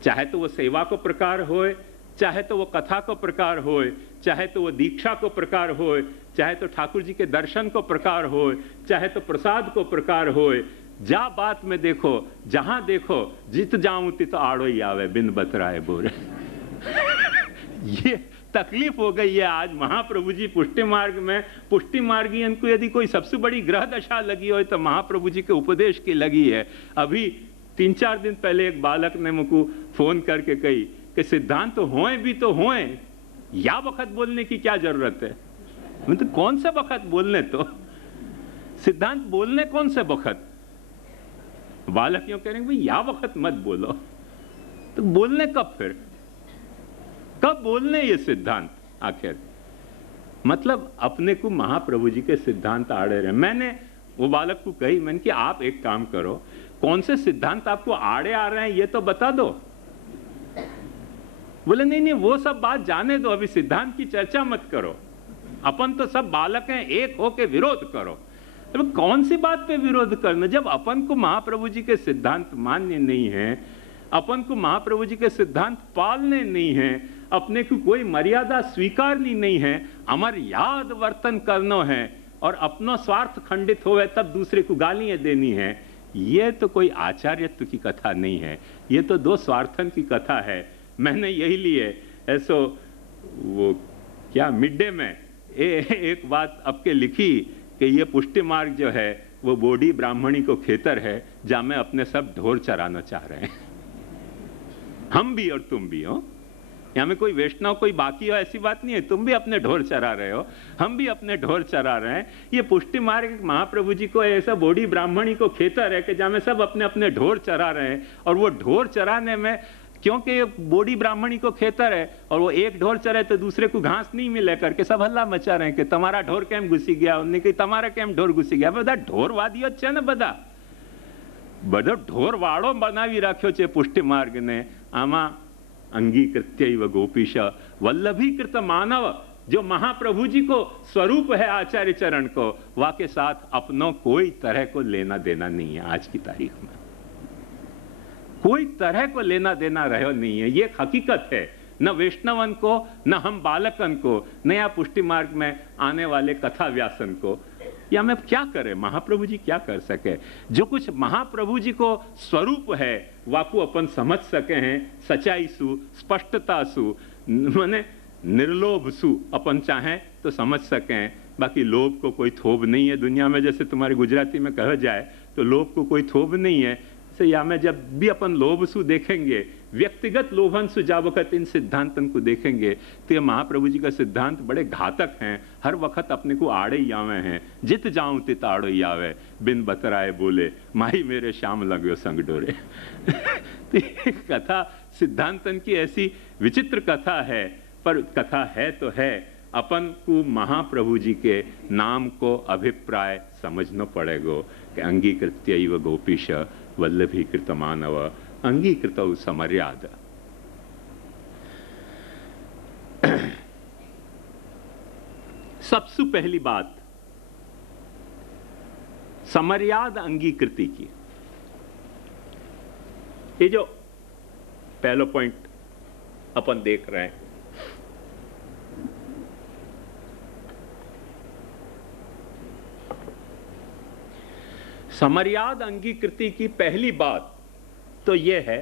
चाहे तो वो सेवा को प्रकार होए, चाहे तो वो कथा को प्रकार होए, चाहे तो वो दीक्षा को प्रकार होए, चाहे तो ठाकुर जी के दर्शन को प्रकार होए, चाहे तो प्रसाद को प्रकार होए। जा बात में देखो, जहां देखो जित जाऊं तित आड़ो ही आवे बिन बतराए बोरे। ये तकलीफ हो गई है आज महाप्रभु जी पुष्टि मार्ग में। पुष्टि मार्गी इनको यदि कोई सबसे बड़ी ग्रह दशा लगी हो तो महाप्रभु जी के उपदेश की लगी है। अभी 3-4 दिन पहले एक बालक ने मुझको फोन करके कही कि सिद्धांत तो होए भी तो होए, या वक्त बोलने की क्या जरूरत है? मतलब कौन सा वक्त बोलने, तो सिद्धांत बोलने कौन से वक्त? बालक क्यों कह रहे हैं भाई या वक्त मत बोलो, तो बोलने कब? फिर कब बोलने ये सिद्धांत आखिर? मतलब अपने को महाप्रभु जी के सिद्धांत आड़े रहे। मैंने वो बालक को कही, मैंने कि आप एक काम करो, कौन से सिद्धांत आपको आड़े आ रहे हैं ये तो बता दो। बोले नहीं नहीं वो सब बात जाने दो, अभी सिद्धांत की चर्चा मत करो, अपन तो सब बालक हैं, एक होके विरोध करो। तो कौन सी बात पे विरोध करना? जब अपन को महाप्रभु जी के सिद्धांत मान्य नहीं है, अपन को महाप्रभु जी के सिद्धांत पालने नहीं है, अपने को कोई मर्यादा स्वीकारनी नहीं है, अमर्याद वर्तन करना है और अपना स्वार्थ खंडित होवे तब दूसरे को गालियां देनी है, ये तो कोई आचार्यत्व की कथा नहीं है, ये तो दो स्वार्थन की कथा है। मैंने यही लिए ऐसो वो क्या मिड डे में एक बात आपके लिखी कि ये पुष्टि मार्ग जो है वो बोडी ब्राह्मणी को खेतर है जहां में अपने सब ढोर चराना चाह रहे हैं। हम भी और तुम भी हो, यहाँ में कोई वैष्णव कोई बाकी हो ऐसी बात नहीं है। तुम भी अपने ढोर चरा रहे हो, हम भी अपने ढोर चरा रहे हैं। ये पुष्टि मार्ग महाप्रभु जी को ऐसा बोडी ब्राह्मणी को खेतर है कि जहाँ में सब अपने अपने ढोर चरा रहे हैं। और वो ढोर चराने में, क्योंकि बोडी ब्राह्मणी को खेतर है और वो एक ढोर चरे तो दूसरे को घास नहीं मिले करके सब हल्ला मचा रहे हैं कि तुम्हारा ढोर केम घुसी गया, उन्हें कि तुम्हारा केम ढोर घुसी गया। બધા ઢોરવાદીઓ છે ને, બધો ઢોરવાળો બનાવી રાખ્યો છે પુષ્ટિ માર્ગને। આમાં अंगीकृत्यैव गोपीश वल्लभीकृत मानव, जो महाप्रभु जी को स्वरूप है आचार्य चरण को, वा के साथ अपनों कोई तरह को लेना देना नहीं है। आज की तारीख में कोई तरह को लेना देना रहो नहीं है, ये हकीकत है। न वैष्णवन को, न हम बालकन को, न या पुष्टि मार्ग में आने वाले कथा व्यासन को। या मैं क्या करे, महाप्रभु जी क्या कर सके? जो कुछ महाप्रभु जी को स्वरूप है वाकू अपन समझ सके हैं, सच्चाई सु, स्पष्टता सु, माने निर्लोभ सु अपन चाहें तो समझ सकें। बाकी लोभ को कोई थोब नहीं है दुनिया में, जैसे तुम्हारी गुजराती में कहा जाए तो लोभ को कोई थोब नहीं है। से या में जब भी अपन लोभ सु देखेंगे, व्यक्तिगत लोभन सु जा वक्त इन सिद्धांतन को देखेंगे तो ये महाप्रभु जी का सिद्धांत बड़े घातक हैं। हर वक्त अपने को आड़े ही आवे हैं, जित जाऊं तित आड़ो ही आवे बिन बतराए बोले माही मेरे शाम लग्यो संग डोरे। तो ये कथा सिद्धांतन की ऐसी विचित्र कथा है, पर कथा है तो है। अपन को महाप्रभु जी के नाम को अभिप्राय समझना पड़ेगा कि अंगीकृत्यैव गोपीश वल्लभीकृत मानव अंगीकृत समर्याद। सबसे पहली बात समर्याद अंगीकृति की। ये जो पहला पॉइंट अपन देख रहे हैं, समर्याद अंगीकृति की पहली बात तो यह है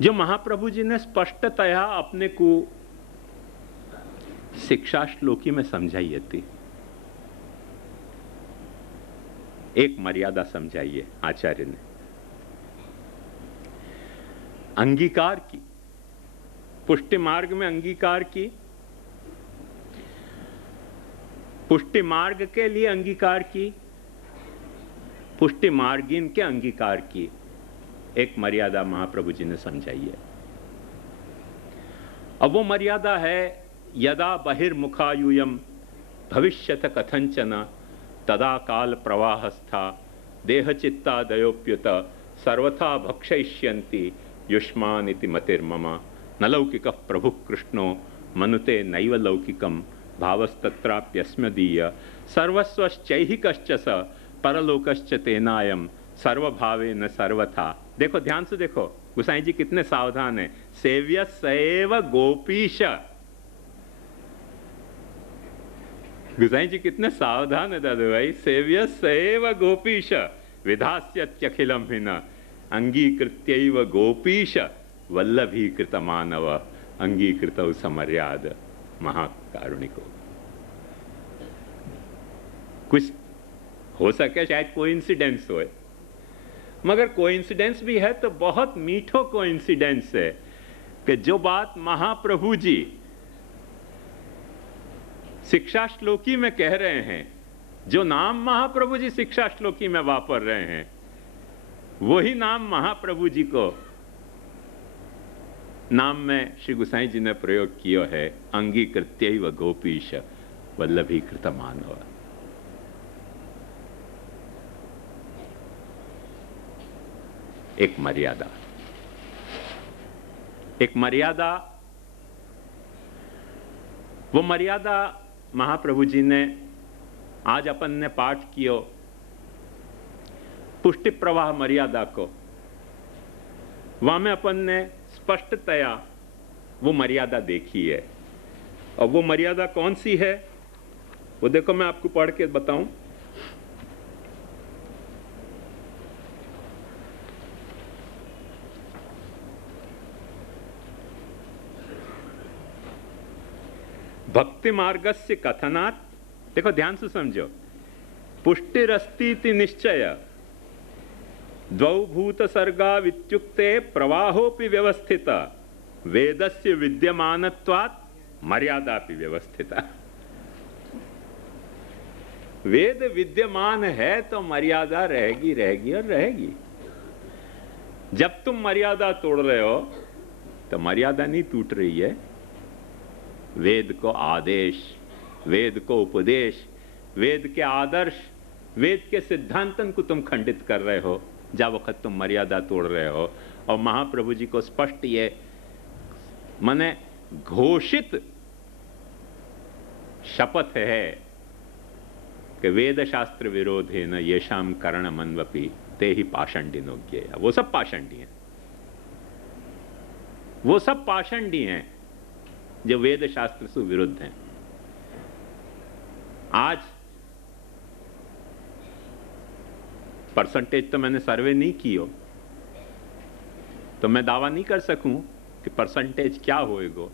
जो महाप्रभु जी ने स्पष्टतया अपने को शिक्षा श्लोकी में समझाई थी। एक मर्यादा समझाइए आचार्य ने, अंगीकार की, पुष्टि मार्ग में अंगीकार की, पुष्टि मार्ग के लिए अंगीकार की, पुष्टि मार्गीन के अंगीकार की एक मर्यादा महाप्रभु जी ने समझाई है। अब वो मर्यादा है, यदा बहिर्मुखायूयम भविष्यत कथंचन तदा काल प्रवाहस्था देहचित्तादयोप्युत सर्वथा भक्षयिष्यन्ति युष्मान इति मतिर्मम न लौकिकः प्रभुः कृष्णो मनुते नैव लौकिकं भावस्तत्राप्यस्मदीय सर्वस्वश्चैहिकश्च स परलोकश्च तेनायम सर्वभावेन सर्वथा। देखो ध्यान से देखो, गोसाई जी कितने सावधान है। सेव्य सैव गोपीश, गोसाई जी कितने सावधान है दादू भाई। सेव्य सैव गोपीश विधास्यत्यखिलम हिन अंगीकृत्यैव गोपीश वल्लभीकृत मानव अंगीकृत समर्याद महाकारुणिको। कुछ हो सके शायद कोइंसिडेंस हो, मगर कोइंसिडेंस भी है तो बहुत मीठो कोइंसिडेंस है कि जो बात महाप्रभु जी शिक्षा श्लोकी में कह रहे हैं, जो नाम महाप्रभु जी शिक्षा श्लोकी में वापर रहे हैं, वही नाम महाप्रभु जी को नाम में श्री गोसाई जी ने प्रयोग किया है, अंगीकृत्यैव गोपीश वल्लभीकृत मानव। एक मर्यादा, एक मर्यादा, वो मर्यादा महाप्रभु जी ने आज अपन ने पाठ किया पुष्टि प्रवाह मर्यादा को। वहां में अपन ने स्पष्टतया वो मर्यादा देखी है। और वो मर्यादा कौन सी है वो देखो, मैं आपको पढ़ के बताऊं। भक्ति मार्गस्य कथनात्, देखो ध्यान से समझो, पुष्टिरस्तीति निश्चय द्वौ भूत सर्गा वित्युक्ते प्रवाहोपि व्यवस्थित वेदस्य विद्यमानत्वात् मर्यादापि व्यवस्थिता। वेद विद्यमान है तो मर्यादा रहेगी रहेगी और रहेगी। जब तुम मर्यादा तोड़ रहे हो तो मर्यादा नहीं टूट रही है। वेद को आदेश, वेद को उपदेश, वेद के आदर्श, वेद के सिद्धांतन को तुम खंडित कर रहे हो जब वक्त तुम मर्यादा तोड़ रहे हो। और महाप्रभु जी को स्पष्ट ये माने घोषित शपथ है कि वेद शास्त्र विरोधे न येषाम कर्ण मनवपि ते ही पाषंडिनो ज्ञेया। वो सब पाषंडी हैं, वो सब पाषंडी हैं जो वेद शास्त्र से विरुद्ध हैं। आज परसेंटेज तो मैंने सर्वे नहीं की हो, तो मैं दावा नहीं कर सकूं कि परसेंटेज क्या होएगा,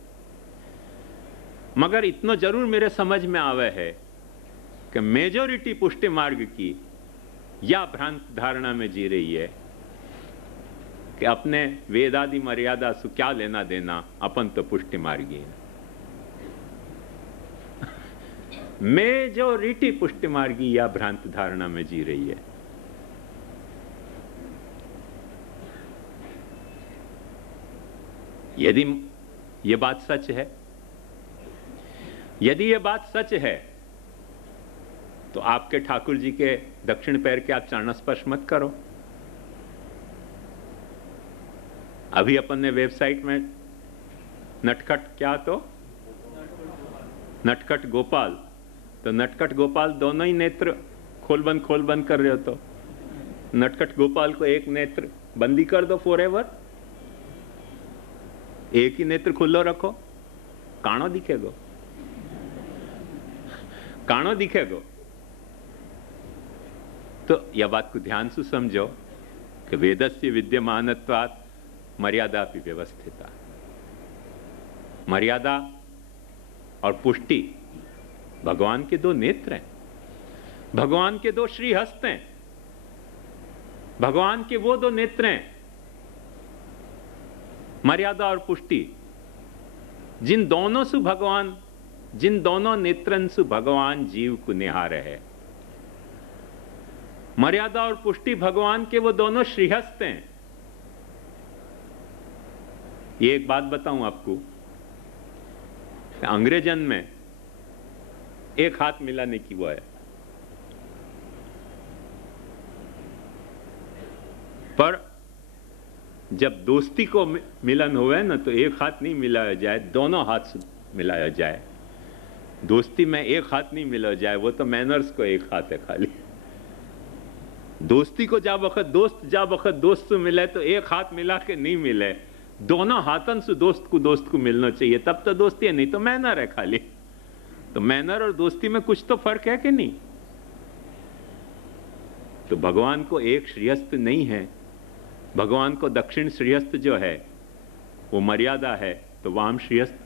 मगर इतना जरूर मेरे समझ में आवे है कि मेजॉरिटी पुष्टि मार्ग की या भ्रांत धारणा में जी रही है कि अपने वेदादि मर्यादा से क्या लेना देना, अपन तो पुष्टि मार्गी है। मेजॉरिटी पुष्टि मार्गी या भ्रांत धारणा में जी रही है। यदि यह बात सच है, यदि यह बात सच है तो आपके ठाकुर जी के दक्षिण पैर के आप चरण स्पर्श मत करो। अभी अपन ने वेबसाइट में नटखट क्या तो नटखट गोपाल, तो नटखट गोपाल दोनों ही नेत्र खोल बंद कर रहे हो, तो नटखट गोपाल को एक नेत्र बंदी कर दो फॉरएवर, एक ही नेत्र खुल्लो रखो, काणो दिखेगो, काणो दिखेगो। तो यह बात को ध्यान से समझो कि वेदस्य विद्यमानत्वात् मर्यादापि व्यवस्थिता। मर्यादा और पुष्टि भगवान के दो नेत्र हैं, भगवान के दो श्रीहस्त हैं, भगवान के वो दो नेत्र हैं, मर्यादा और पुष्टि, जिन दोनों से भगवान, जिन दोनों नेत्रन से भगवान जीव को निहार है। मर्यादा और पुष्टि भगवान के वो दोनों श्रीहस्त हैं। ये एक बात बताऊं आपको, अंग्रेजन में एक हाथ मिलाने की वो है, पर जब दोस्ती को मिलन होवे ना तो एक हाथ नहीं मिलाया जाए, दोनों हाथ से मिलाया जाए। दोस्ती में एक हाथ नहीं मिलाया जाए, वो तो मैनर्स को एक हाथ है खाली। दोस्ती को जा वक्त दोस्त से मिले तो एक हाथ मिला के नहीं मिले, दोनों हाथन से दोस्त को मिलना चाहिए, तब तो दोस्ती है, नहीं तो मैनर है खाली। तो मैनर और दोस्ती में कुछ तो फर्क है कि नहीं? तो भगवान को एक श्रीहस्त नहीं है, भगवान को दक्षिण श्रीहस्त जो है वो मर्यादा है, तो वाम श्रीहस्त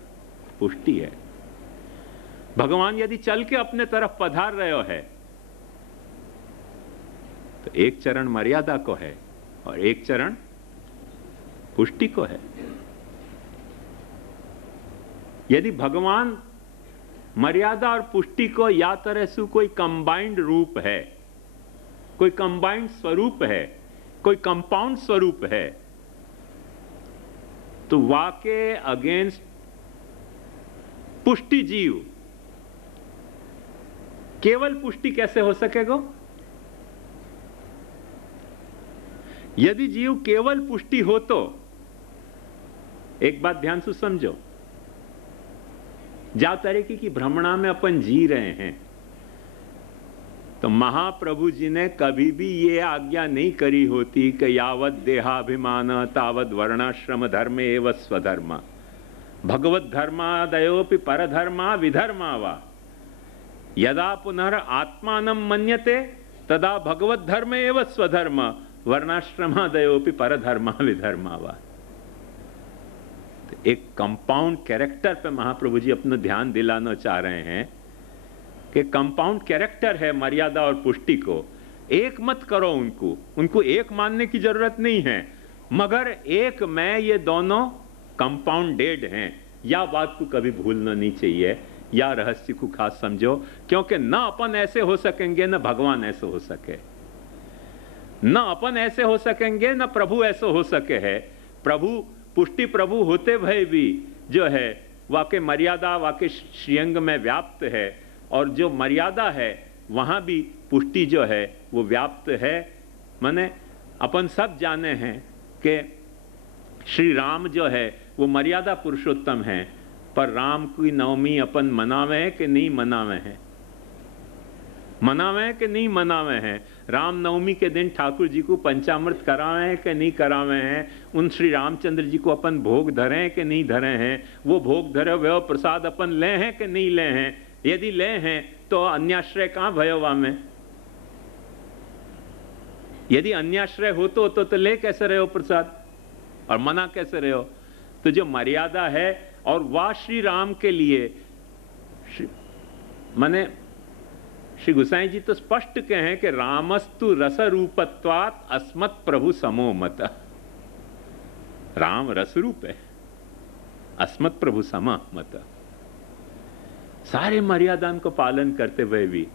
पुष्टि है। भगवान यदि चल के अपने तरफ पधार रहे है तो एक चरण मर्यादा को है और एक चरण पुष्टि को है। यदि भगवान मर्यादा और पुष्टि को या तरह से कोई कंबाइंड रूप है, कोई कंबाइंड स्वरूप है, कोई कंपाउंड स्वरूप है, तो वाके अगेंस्ट पुष्टि जीव केवल पुष्टि कैसे हो सकेगा? यदि जीव केवल पुष्टि हो तो एक बात ध्यान से समझो, जा तरीके की भ्रमणा में अपन जी रहे हैं तो महाप्रभु जी ने कभी भी ये आज्ञा नहीं करी होती कि यावत देहाभिमान तावत वर्णाश्रम धर्म एवं स्वधर्म भगवत धर्मादयोपि परधर्मा विधर्मा वा यदा पुनर् आत्मानं मन्यते तदा भगवत धर्म एवं स्वधर्म वर्णाश्रमादयोपि परधर्मा विधर्मा वा। एक कंपाउंड कैरेक्टर पे महाप्रभु जी अपना ध्यान दिलाना चाह रहे हैं कि कंपाउंड कैरेक्टर है मर्यादा और पुष्टि को, एक मत करो उनको एक मानने की जरूरत नहीं है, मगर एक में ये दोनों कंपाउंडेड हैं। या बात को कभी भूलना नहीं चाहिए, या रहस्य को खास समझो, क्योंकि ना अपन ऐसे हो सकेंगे ना भगवान ऐसे हो सके, ना अपन ऐसे हो सकेंगे ना प्रभु ऐसे हो सके है। प्रभु पुष्टि प्रभु होते हुए भी जो है वाके मर्यादा वाके श्रीअंग में व्याप्त है, और जो मर्यादा है वहां भी पुष्टि जो है वो व्याप्त है। माने अपन सब जाने हैं कि श्री राम जो है वो मर्यादा पुरुषोत्तम है, पर राम की नवमी अपन मनावे हैं कि नहीं मनावे हैं? मनावे हैं कि नहीं मनावे हैं? राम नवमी के दिन ठाकुर जी को पंचामृत करावे हैं कि नहीं करावे हैं? उन श्री रामचंद्र जी को अपन भोग धरे हैं कि नहीं धरे हैं? वो भोग धरे हुए प्रसाद अपन ले हैं कि नहीं ले हैं? यदि ले हैं तो अन्याश्रय कहां भयवा में? यदि अन्याश्रय हो तो ले कैसे रहे हो प्रसाद और मना कैसे रहे हो? तो जो मर्यादा है और वह श्री राम के लिए माने श्री गोसाई जी तो स्पष्ट कहें कि रामस्तु रस रूपत्वात् अस्मत् प्रभु समो मत। राम रस रूप है, अस्मत् प्रभु समा मत। सारे मर्यादा को पालन करते हुए भी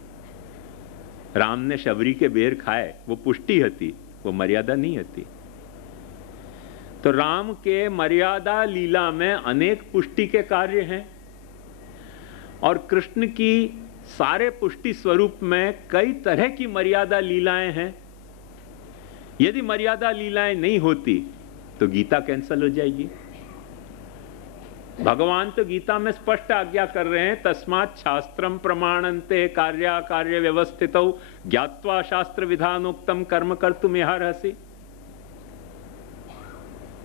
राम ने शबरी के बेर खाए, वो पुष्टि हती, वो मर्यादा नहीं हती। तो राम के मर्यादा लीला में अनेक पुष्टि के कार्य हैं, और कृष्ण की सारे पुष्टि स्वरूप में कई तरह की मर्यादा लीलाएं हैं। यदि मर्यादा लीलाएं नहीं होती तो गीता कैंसल हो जाएगी। भगवान तो गीता में स्पष्ट आज्ञा कर रहे हैं, तस्मात् शास्त्रम प्रमाणन्ते कार्या कार्य व्यवस्थितौ ज्ञात्वा शास्त्र विधानोक्तम कर्म कर्तुम इहार्हसि।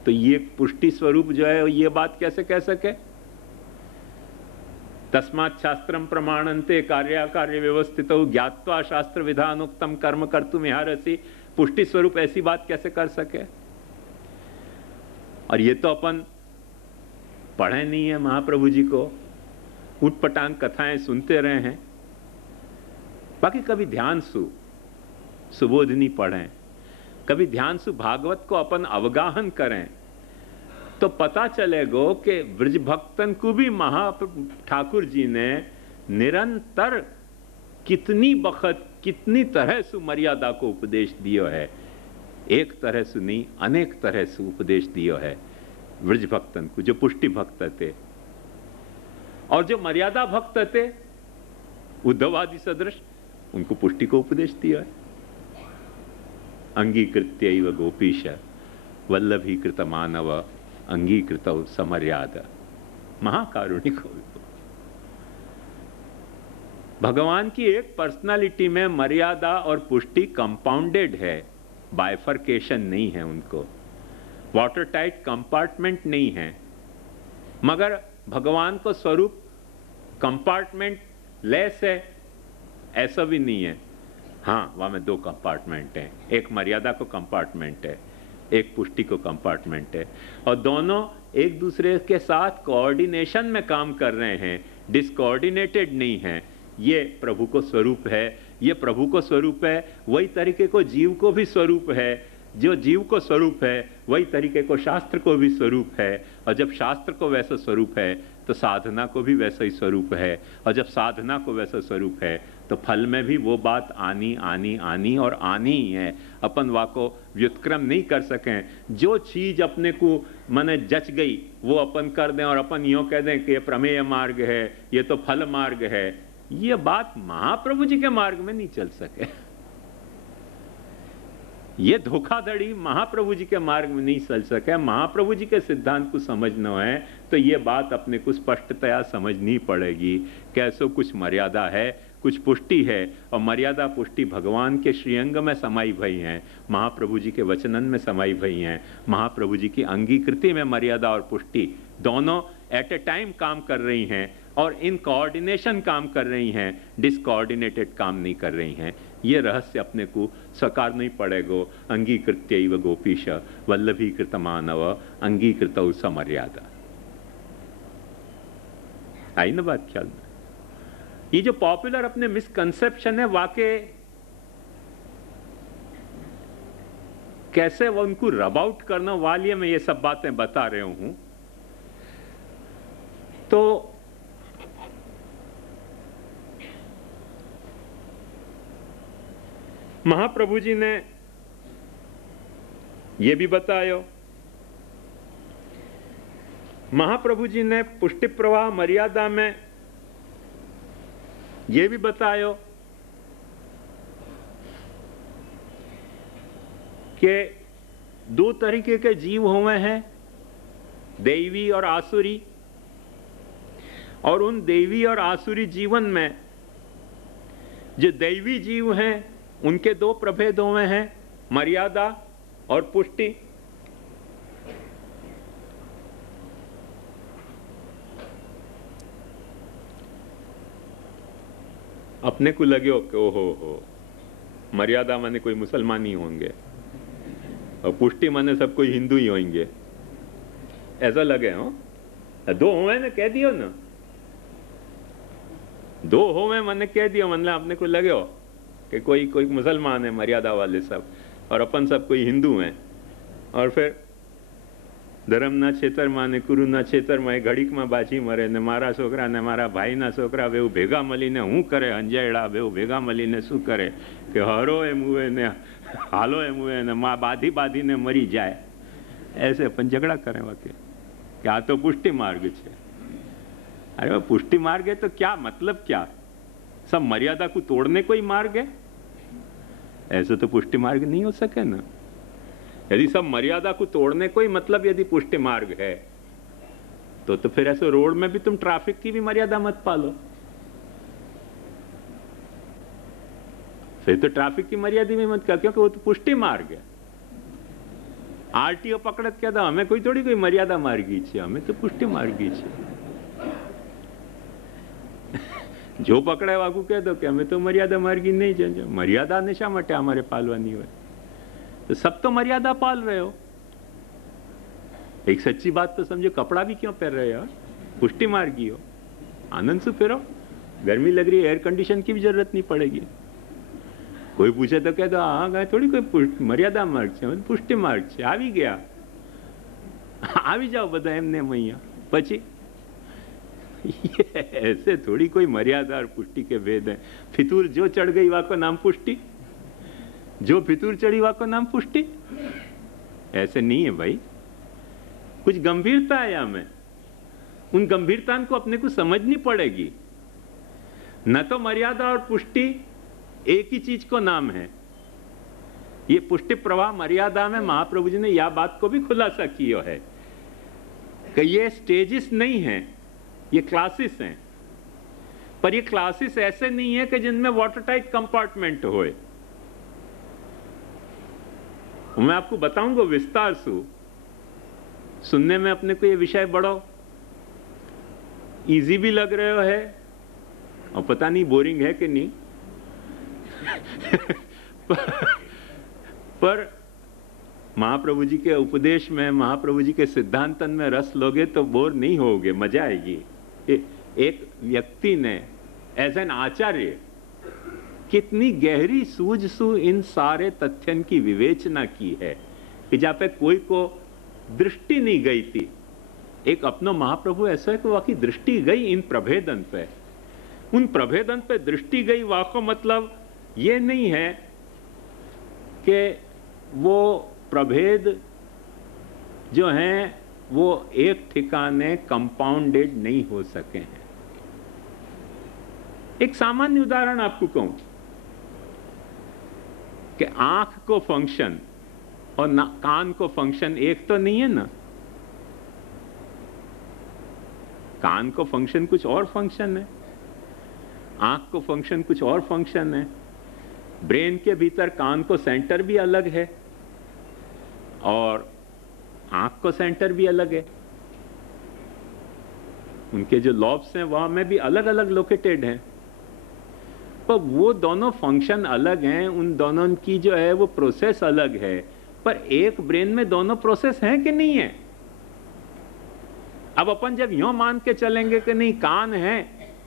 तो ये पुष्टि स्वरूप जो है ये बात कैसे कह सके? तस्मात् शास्त्रम प्रमाणन्ते कार्या कार्य व्यवस्थितौ ज्ञात्वा शास्त्र विधानोक्तम कर्म कर्तुम इहार्हसि। पुष्टि स्वरूप ऐसी बात कैसे कर सके? और ये तो अपन पढ़े नहीं है महाप्रभु जी को, उटपटांग कथाएं सुनते रहे हैं। बाकी कभी ध्यान सुबोधनी पढ़ें, कभी ध्यान से भागवत को अपन अवगाहन करें, तो पता चलेगा कि ब्रज भक्तन को भी महा ठाकुर जी ने निरंतर कितनी बखत कितनी तरह से मर्यादा को उपदेश दियो है। एक तरह से नहीं, अनेक तरह से उपदेश दियो है ब्रज भक्तन को, जो पुष्टि भक्त थे। और जो मर्यादा भक्त थे उद्धव आदि सदृश, उनको पुष्टि को उपदेश दिया है। अंगीकृत्यैव गोपीश वल्लभीकृत मानव अंगीकृत समर्याद। महाकारुणिक हो। भगवान की एक पर्सनालिटी में मर्यादा और पुष्टि कंपाउंडेड है, बाइफर्केशन नहीं है उनको, वाटर टाइट कंपार्टमेंट नहीं है। मगर भगवान को स्वरूप कंपार्टमेंट लेस है ऐसा भी नहीं है। हाँ, वहां में 2 कंपार्टमेंट हैं, एक मर्यादा को कंपार्टमेंट है, एक पुष्टि को कंपार्टमेंट है, और दोनों एक दूसरे के साथ कोऑर्डिनेशन में काम कर रहे हैं, डिसकोऑर्डिनेटेड नहीं है। ये प्रभु को स्वरूप है, ये प्रभु को स्वरूप है, वही तरीके को जीव को भी स्वरूप है। जो जीव को स्वरूप है वही तरीके को शास्त्र को भी स्वरूप है, और जब शास्त्र को वैसा स्वरूप है तो साधना को भी वैसा ही स्वरूप है, और जब साधना को वैसा स्वरूप है तो फल में भी वो बात आनी आनी आनी और आनी ही है। अपन वाको व्युत्क्रम नहीं कर सकें। जो चीज अपने को मने जच गई वो अपन कर दें, और अपन यूँ कह दें कि ये प्रमेय मार्ग है, ये तो फल मार्ग है, ये बात महाप्रभु जी के मार्ग में नहीं चल सके। ये धोखाधड़ी महाप्रभु जी के मार्ग में नहीं चल सके। महाप्रभु जी के सिद्धांत को समझना है तो ये बात अपने को स्पष्टतया समझनी पड़ेगी। कैसो कुछ मर्यादा है, कुछ पुष्टि है, और मर्यादा पुष्टि भगवान के श्रीअंग में समाई भई हैं, महाप्रभु जी के वचनन में समाई भई हैं। महाप्रभु जी की अंगीकृति में मर्यादा और पुष्टि दोनों एट ए टाइम काम कर रही हैं, और इन कोऑर्डिनेशन काम कर रही हैं, डिसकोऑर्डिनेटेड काम नहीं कर रही हैं। ये रहस्य अपने को स्वीकार नहीं पड़ेगा। अंगीकृत्यैव गोपीश वल्लभीकृत मानव अंगीकृत समर्यादा। आई ना बात ख्याल में? ये जो पॉपुलर अपने मिसकंसेप्शन है, वाकई कैसे वो उनको रब आउट करना वाली मैं ये सब बातें बता रहे हूं। तो महाप्रभु जी ने ये भी बतायो, महाप्रभु जी ने पुष्टि प्रवाह मर्यादा में ये भी बतायो कि 2 तरीके के जीव हुए हैं, दैवी और आसुरी। और उन दैवी और आसुरी जीवन में जो दैवी जीव हैं उनके 2 प्रभेद हुए हैं, मर्यादा और पुष्टि। अपने को लगे हो कि ओहो मर्यादा माने कोई मुसलमान ही होंगे और पुष्टि माने सब कोई हिंदू ही होंगे, ऐसा लगे हो। 2 हुए ना, कह दियो ना, 2 हुए मैंने कह दिया, मतलब अपने को लगे हो कि कोई मुसलमान है मर्यादा वाले सब, और अपन सब कोई हिंदू हैं। और फिर धर्म ना छेतर माने कुरु ना छेतर में घड़ीक में बाजी मरे ने मारा छोकरा ने मारा भाई ना छोकरा बेव भेगा मलीने हूँ करे अंजायड़ा बेव भेगा मलीने शू करे कि हरो एम हुए ने हालो एम हुए ने माँ बाधी बाधी ने मरी जाए। ऐसे अपन झगड़ा करें वाके कि आ तो पुष्टि मार्ग है। अरे वो पुष्टि मार्ग है तो क्या मतलब, क्या सब मर्यादा को तोड़ने कोई मार्ग है? ऐसे तो पुष्टि मार्ग नहीं हो सके ना। यदि सब मर्यादा को तोड़ने कोई मतलब यदि पुष्टि मार्ग है तो फिर ऐसे रोड में भी तुम ट्रैफिक की भी मर्यादा मत पालो। फिर तो ट्रैफिक की मर्यादा भी मत कर, क्योंकि वो तो पुष्टि मार्ग है। आरटीओ पकड़त क्या था, हमें कोई थोड़ी कोई मर्यादा मार्गी छे, हमें तो पुष्टि मार्गी छे। जो पकड़े वाकू कह दो कि हमें तो मर्यादा मार्गी नहीं चाहिए। मर्यादा ने शा માટે हमारे पालवानी હોય? तो सब तो मर्यादा पाल रहे हो। एक सच्ची बात तो समझो, कपड़ा भी क्यों पहन रहे हो यार? पुष्टि मार्गी हो, आनंद से फिरो, गर्मी लग रही है, एयर कंडीशन की भी जरूरत नहीं पड़ेगी। कोई पूछे तो कह दो हाँ गए, थोड़ी कोई मर्यादा मार्ग છે, પુષ્ટિ માર્ગ છે, આવી ગયા, આવી જાઓ બધા એમને અહીંયા પછી। ऐसे थोड़ी कोई मर्यादा और पुष्टि के भेद है। फितूर जो चढ़ गई वा को नाम पुष्टि, जो फितूर चढ़ी वा को नाम पुष्टि, ऐसे नहीं है भाई। कुछ गंभीरता है यहाँ में, उन गंभीरता को अपने को समझनी पड़ेगी। न तो मर्यादा और पुष्टि एक ही चीज को नाम है। ये पुष्टि प्रवाह मर्यादा में महाप्रभु जी ने यह बात को भी खुलासा किया है कि ये स्टेजेस नहीं हैं, ये क्लासेस हैं। पर ये क्लासेस ऐसे नहीं है कि जिनमें वाटर टाइट कंपार्टमेंट होए। मैं आपको बताऊंगा विस्तार से, सुनने में अपने को ये विषय बड़ा इजी भी लग रहा है और पता नहीं बोरिंग है कि नहीं। पर महाप्रभु जी के उपदेश में, महाप्रभु जी के सिद्धांतन में रस लोगे तो बोर नहीं होगे, मजा आएगी। एक व्यक्ति ने एज एन आचार्य कितनी गहरी सूझ सु इन सारे तथ्यन की विवेचना की है कि जहां पे कोई को दृष्टि नहीं गई थी। एक अपनो महाप्रभु ऐसा है कि वाकई दृष्टि गई इन प्रभेदन पे, उन प्रभेदन पे दृष्टि गई। वाको मतलब ये नहीं है कि वो प्रभेद जो हैं वो एक ठिकाने कंपाउंडेड नहीं हो सके हैं। एक सामान्य उदाहरण आपको कहूं कि आंख को फंक्शन और कान को फंक्शन एक तो नहीं है ना। कान को फंक्शन कुछ और फंक्शन है, आंख को फंक्शन कुछ और फंक्शन है। ब्रेन के भीतर कान को सेंटर भी अलग है और आंख को सेंटर भी अलग है। उनके जो लॉब्स हैं वहां में भी अलग अलग लोकेटेड हैं, पर वो दोनों फंक्शन अलग हैं, उन दोनों की जो है वो प्रोसेस अलग है। पर एक ब्रेन में दोनों प्रोसेस हैं कि नहीं है? अब अपन जब यूं मान के चलेंगे कि नहीं कान है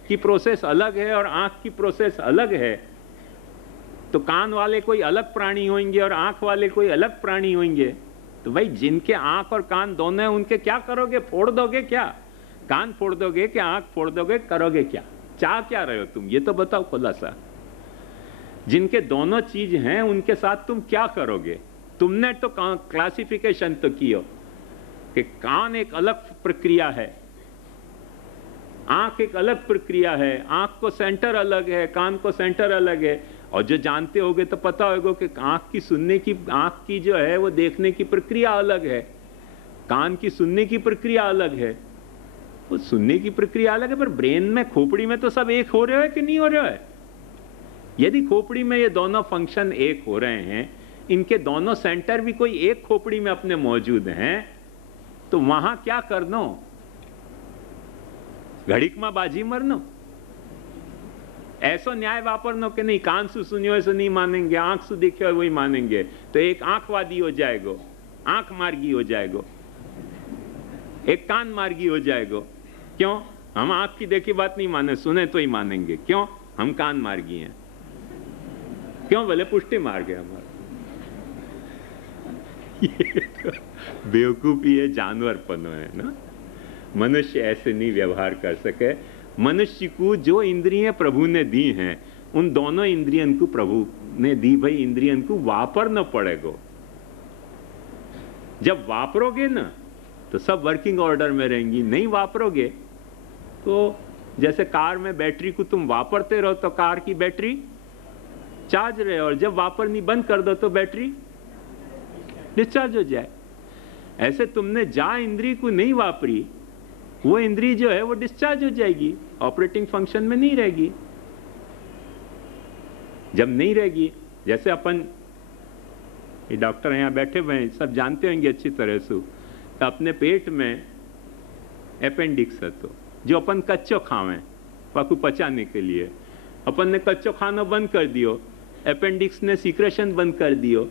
की प्रोसेस अलग है और आंख की प्रोसेस अलग है, तो कान वाले कोई अलग प्राणी होंगे और आंख वाले कोई अलग प्राणी होंगे। तो भाई जिनके आंख और कान दोनों हैं उनके क्या करोगे? फोड़ दोगे क्या? कान फोड़ दोगे कि आंख फोड़ दोगे? करोगे क्या? चाह क्या रहे हो तुम? ये तो बताओ खुलासा। जिनके दोनों चीज हैं उनके साथ तुम क्या करोगे? तुमने तो क्लासिफिकेशन तो किया कि कान एक अलग प्रक्रिया है, आंख एक अलग प्रक्रिया है, आंख को सेंटर अलग है, कान को सेंटर अलग है। और जो जानते होगे तो पता होगा कि आंख की सुनने की, आंख की जो है वो देखने की प्रक्रिया अलग है, कान की सुनने की प्रक्रिया अलग है। वो सुनने की प्रक्रिया अलग है, पर ब्रेन में, खोपड़ी में तो सब एक हो रहे हो कि नहीं हो रहे है? यदि खोपड़ी में ये दोनों फंक्शन एक हो रहे हैं, इनके दोनों सेंटर भी कोई एक खोपड़ी में अपने मौजूद हैं, तो वहां क्या करनो? घड़ीक में बाजी मरनो? ऐसा न्याय वापरनो कि नहीं कान से सुनियो ऐसा नहीं मानेंगे, आंख से देखियो वही मानेंगे, तो एक आंखवादी हो जाएगो, आंख मार्गी हो जाएगो, एक कान मार्गी हो जाएगो। क्यों? हम आंख की देखी बात नहीं माने, सुने तो ही मानेंगे। क्यों? हम कान मार्गी हैं। क्यों? बोले पुष्टि मार्ग है हमारा। ये तो बेवकूफी है, जानवरपनो है ना। मनुष्य ऐसे नहीं व्यवहार कर सके। मनुष्य को जो इंद्रियां प्रभु ने दी हैं, उन दोनों इंद्रियन को प्रभु ने दी, भाई इंद्रियन को वापरना पड़ेगा। जब वापरोगे ना तो सब वर्किंग ऑर्डर में रहेंगी, नहीं वापरोगे तो जैसे कार में बैटरी को तुम वापरते रहो तो कार की बैटरी चार्ज रहे, और जब वापरनी बंद कर दो तो बैटरी डिस्चार्ज हो जाए। ऐसे तुमने जा इंद्री को नहीं वापरी, वो इंद्री जो है वो डिस्चार्ज हो जाएगी, ऑपरेटिंग फंक्शन में नहीं रहेगी। जब नहीं रहेगी, जैसे अपन ये डॉक्टर यहाँ बैठे हुए हैं सब जानते होंगे अच्छी तरह से, तो अपने पेट में अपेंडिक्स है, तो जो अपन कच्चो खावें पाकू पचाने के लिए, अपन ने कच्चो खाना बंद कर दियो, अपेंडिक्स ने सीक्रेशन बंद कर दियो,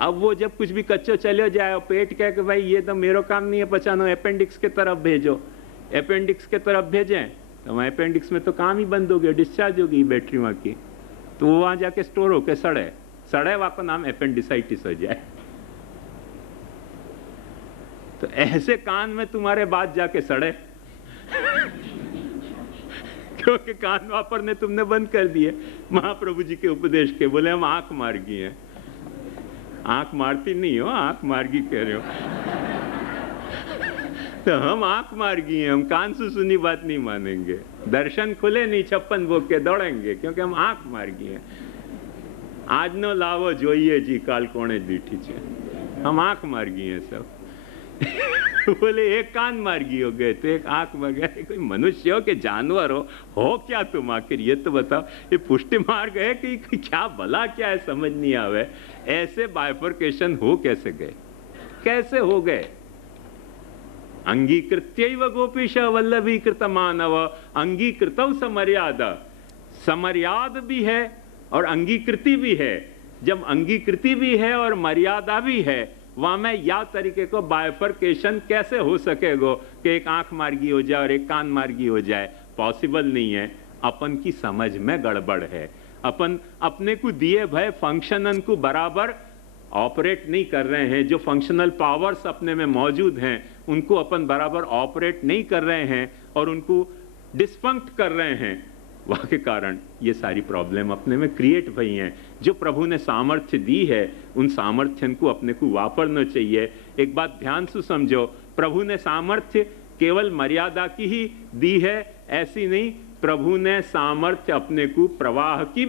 अब वो जब कुछ भी कच्चो चले जाए, पेट कहे कि भाई ये तो मेरा काम नहीं है पचानो, अपेंडिक्स के तरफ भेजो, अपेंडिक्स के तरफ भेजें तो वहाँ अपेंडिक्स में तो काम ही बंद हो गया, डिस्चार्ज हो गई बैटरी वहाँ की, तो वो वहाँ जाके स्टोर होके सड़े वहाँ का नाम अपेंडिसाइटिस हो जाए। तो ऐसे कान में तुम्हारे बात जाके सड़े क्योंकि कान वापरने तुमने बंद कर दिए महाप्रभु जी के उपदेश के। बोले हम आंख मार्गी हैं। आंख मारती नहीं हो, आंख मार्गी कह रहे हो। तो हम आंख मार्गी हैं, हम कान से सुनी बात नहीं मानेंगे। दर्शन खुले नहीं 56 भोग के दौड़ेंगे, क्योंकि हम आंख मार्गी हैं। आज नो लावो जोइए जी, काल कोणे दीठी छे। हम आंख मार्गी हैं सब। बोले एक कान मार्गी हो गए तो एक आंख मार गए। कोई मनुष्य हो कि जानवर हो क्या तुम आखिर, ये तो बताओ। ये पुष्टि मार्ग है कि क्या भला क्या है, समझ नहीं आवे। ऐसे बाइफर्केशन हो कैसे गए, कैसे हो गए? अंगीकृत्यैव गोपीश वल्लभीकृत मानव, अंगीकृतौ समर्यादा। समर्याद भी है और अंगीकृति भी है। जब अंगीकृति भी है और मर्यादा भी है, वहां में या तरीके को बाइफर्केशन कैसे हो सकेगा कि एक आंख मार्गी हो जाए और एक कान मार्गी हो जाए? पॉसिबल नहीं है। अपन की समझ में गड़बड़ है। अपन अपने को दिए भय फंक्शनन को बराबर ऑपरेट नहीं कर रहे हैं। जो फंक्शनल पावर्स अपने में मौजूद हैं उनको अपन बराबर ऑपरेट नहीं कर रहे हैं और उनको डिस्फंक्ट कर रहे हैं। वह के कारण ये सारी प्रॉब्लम अपने में क्रिएट हुई हैं। जो प्रभु ने सामर्थ्य दी है उन सामर्थ्य को अपने को वापरना चाहिए। एक बात ध्यान से समझो, प्रभु ने सामर्थ्य केवल मर्यादा की ही दी है ऐसी नहीं, प्रभु ने सामर्थ्य अपने को प्रवाह की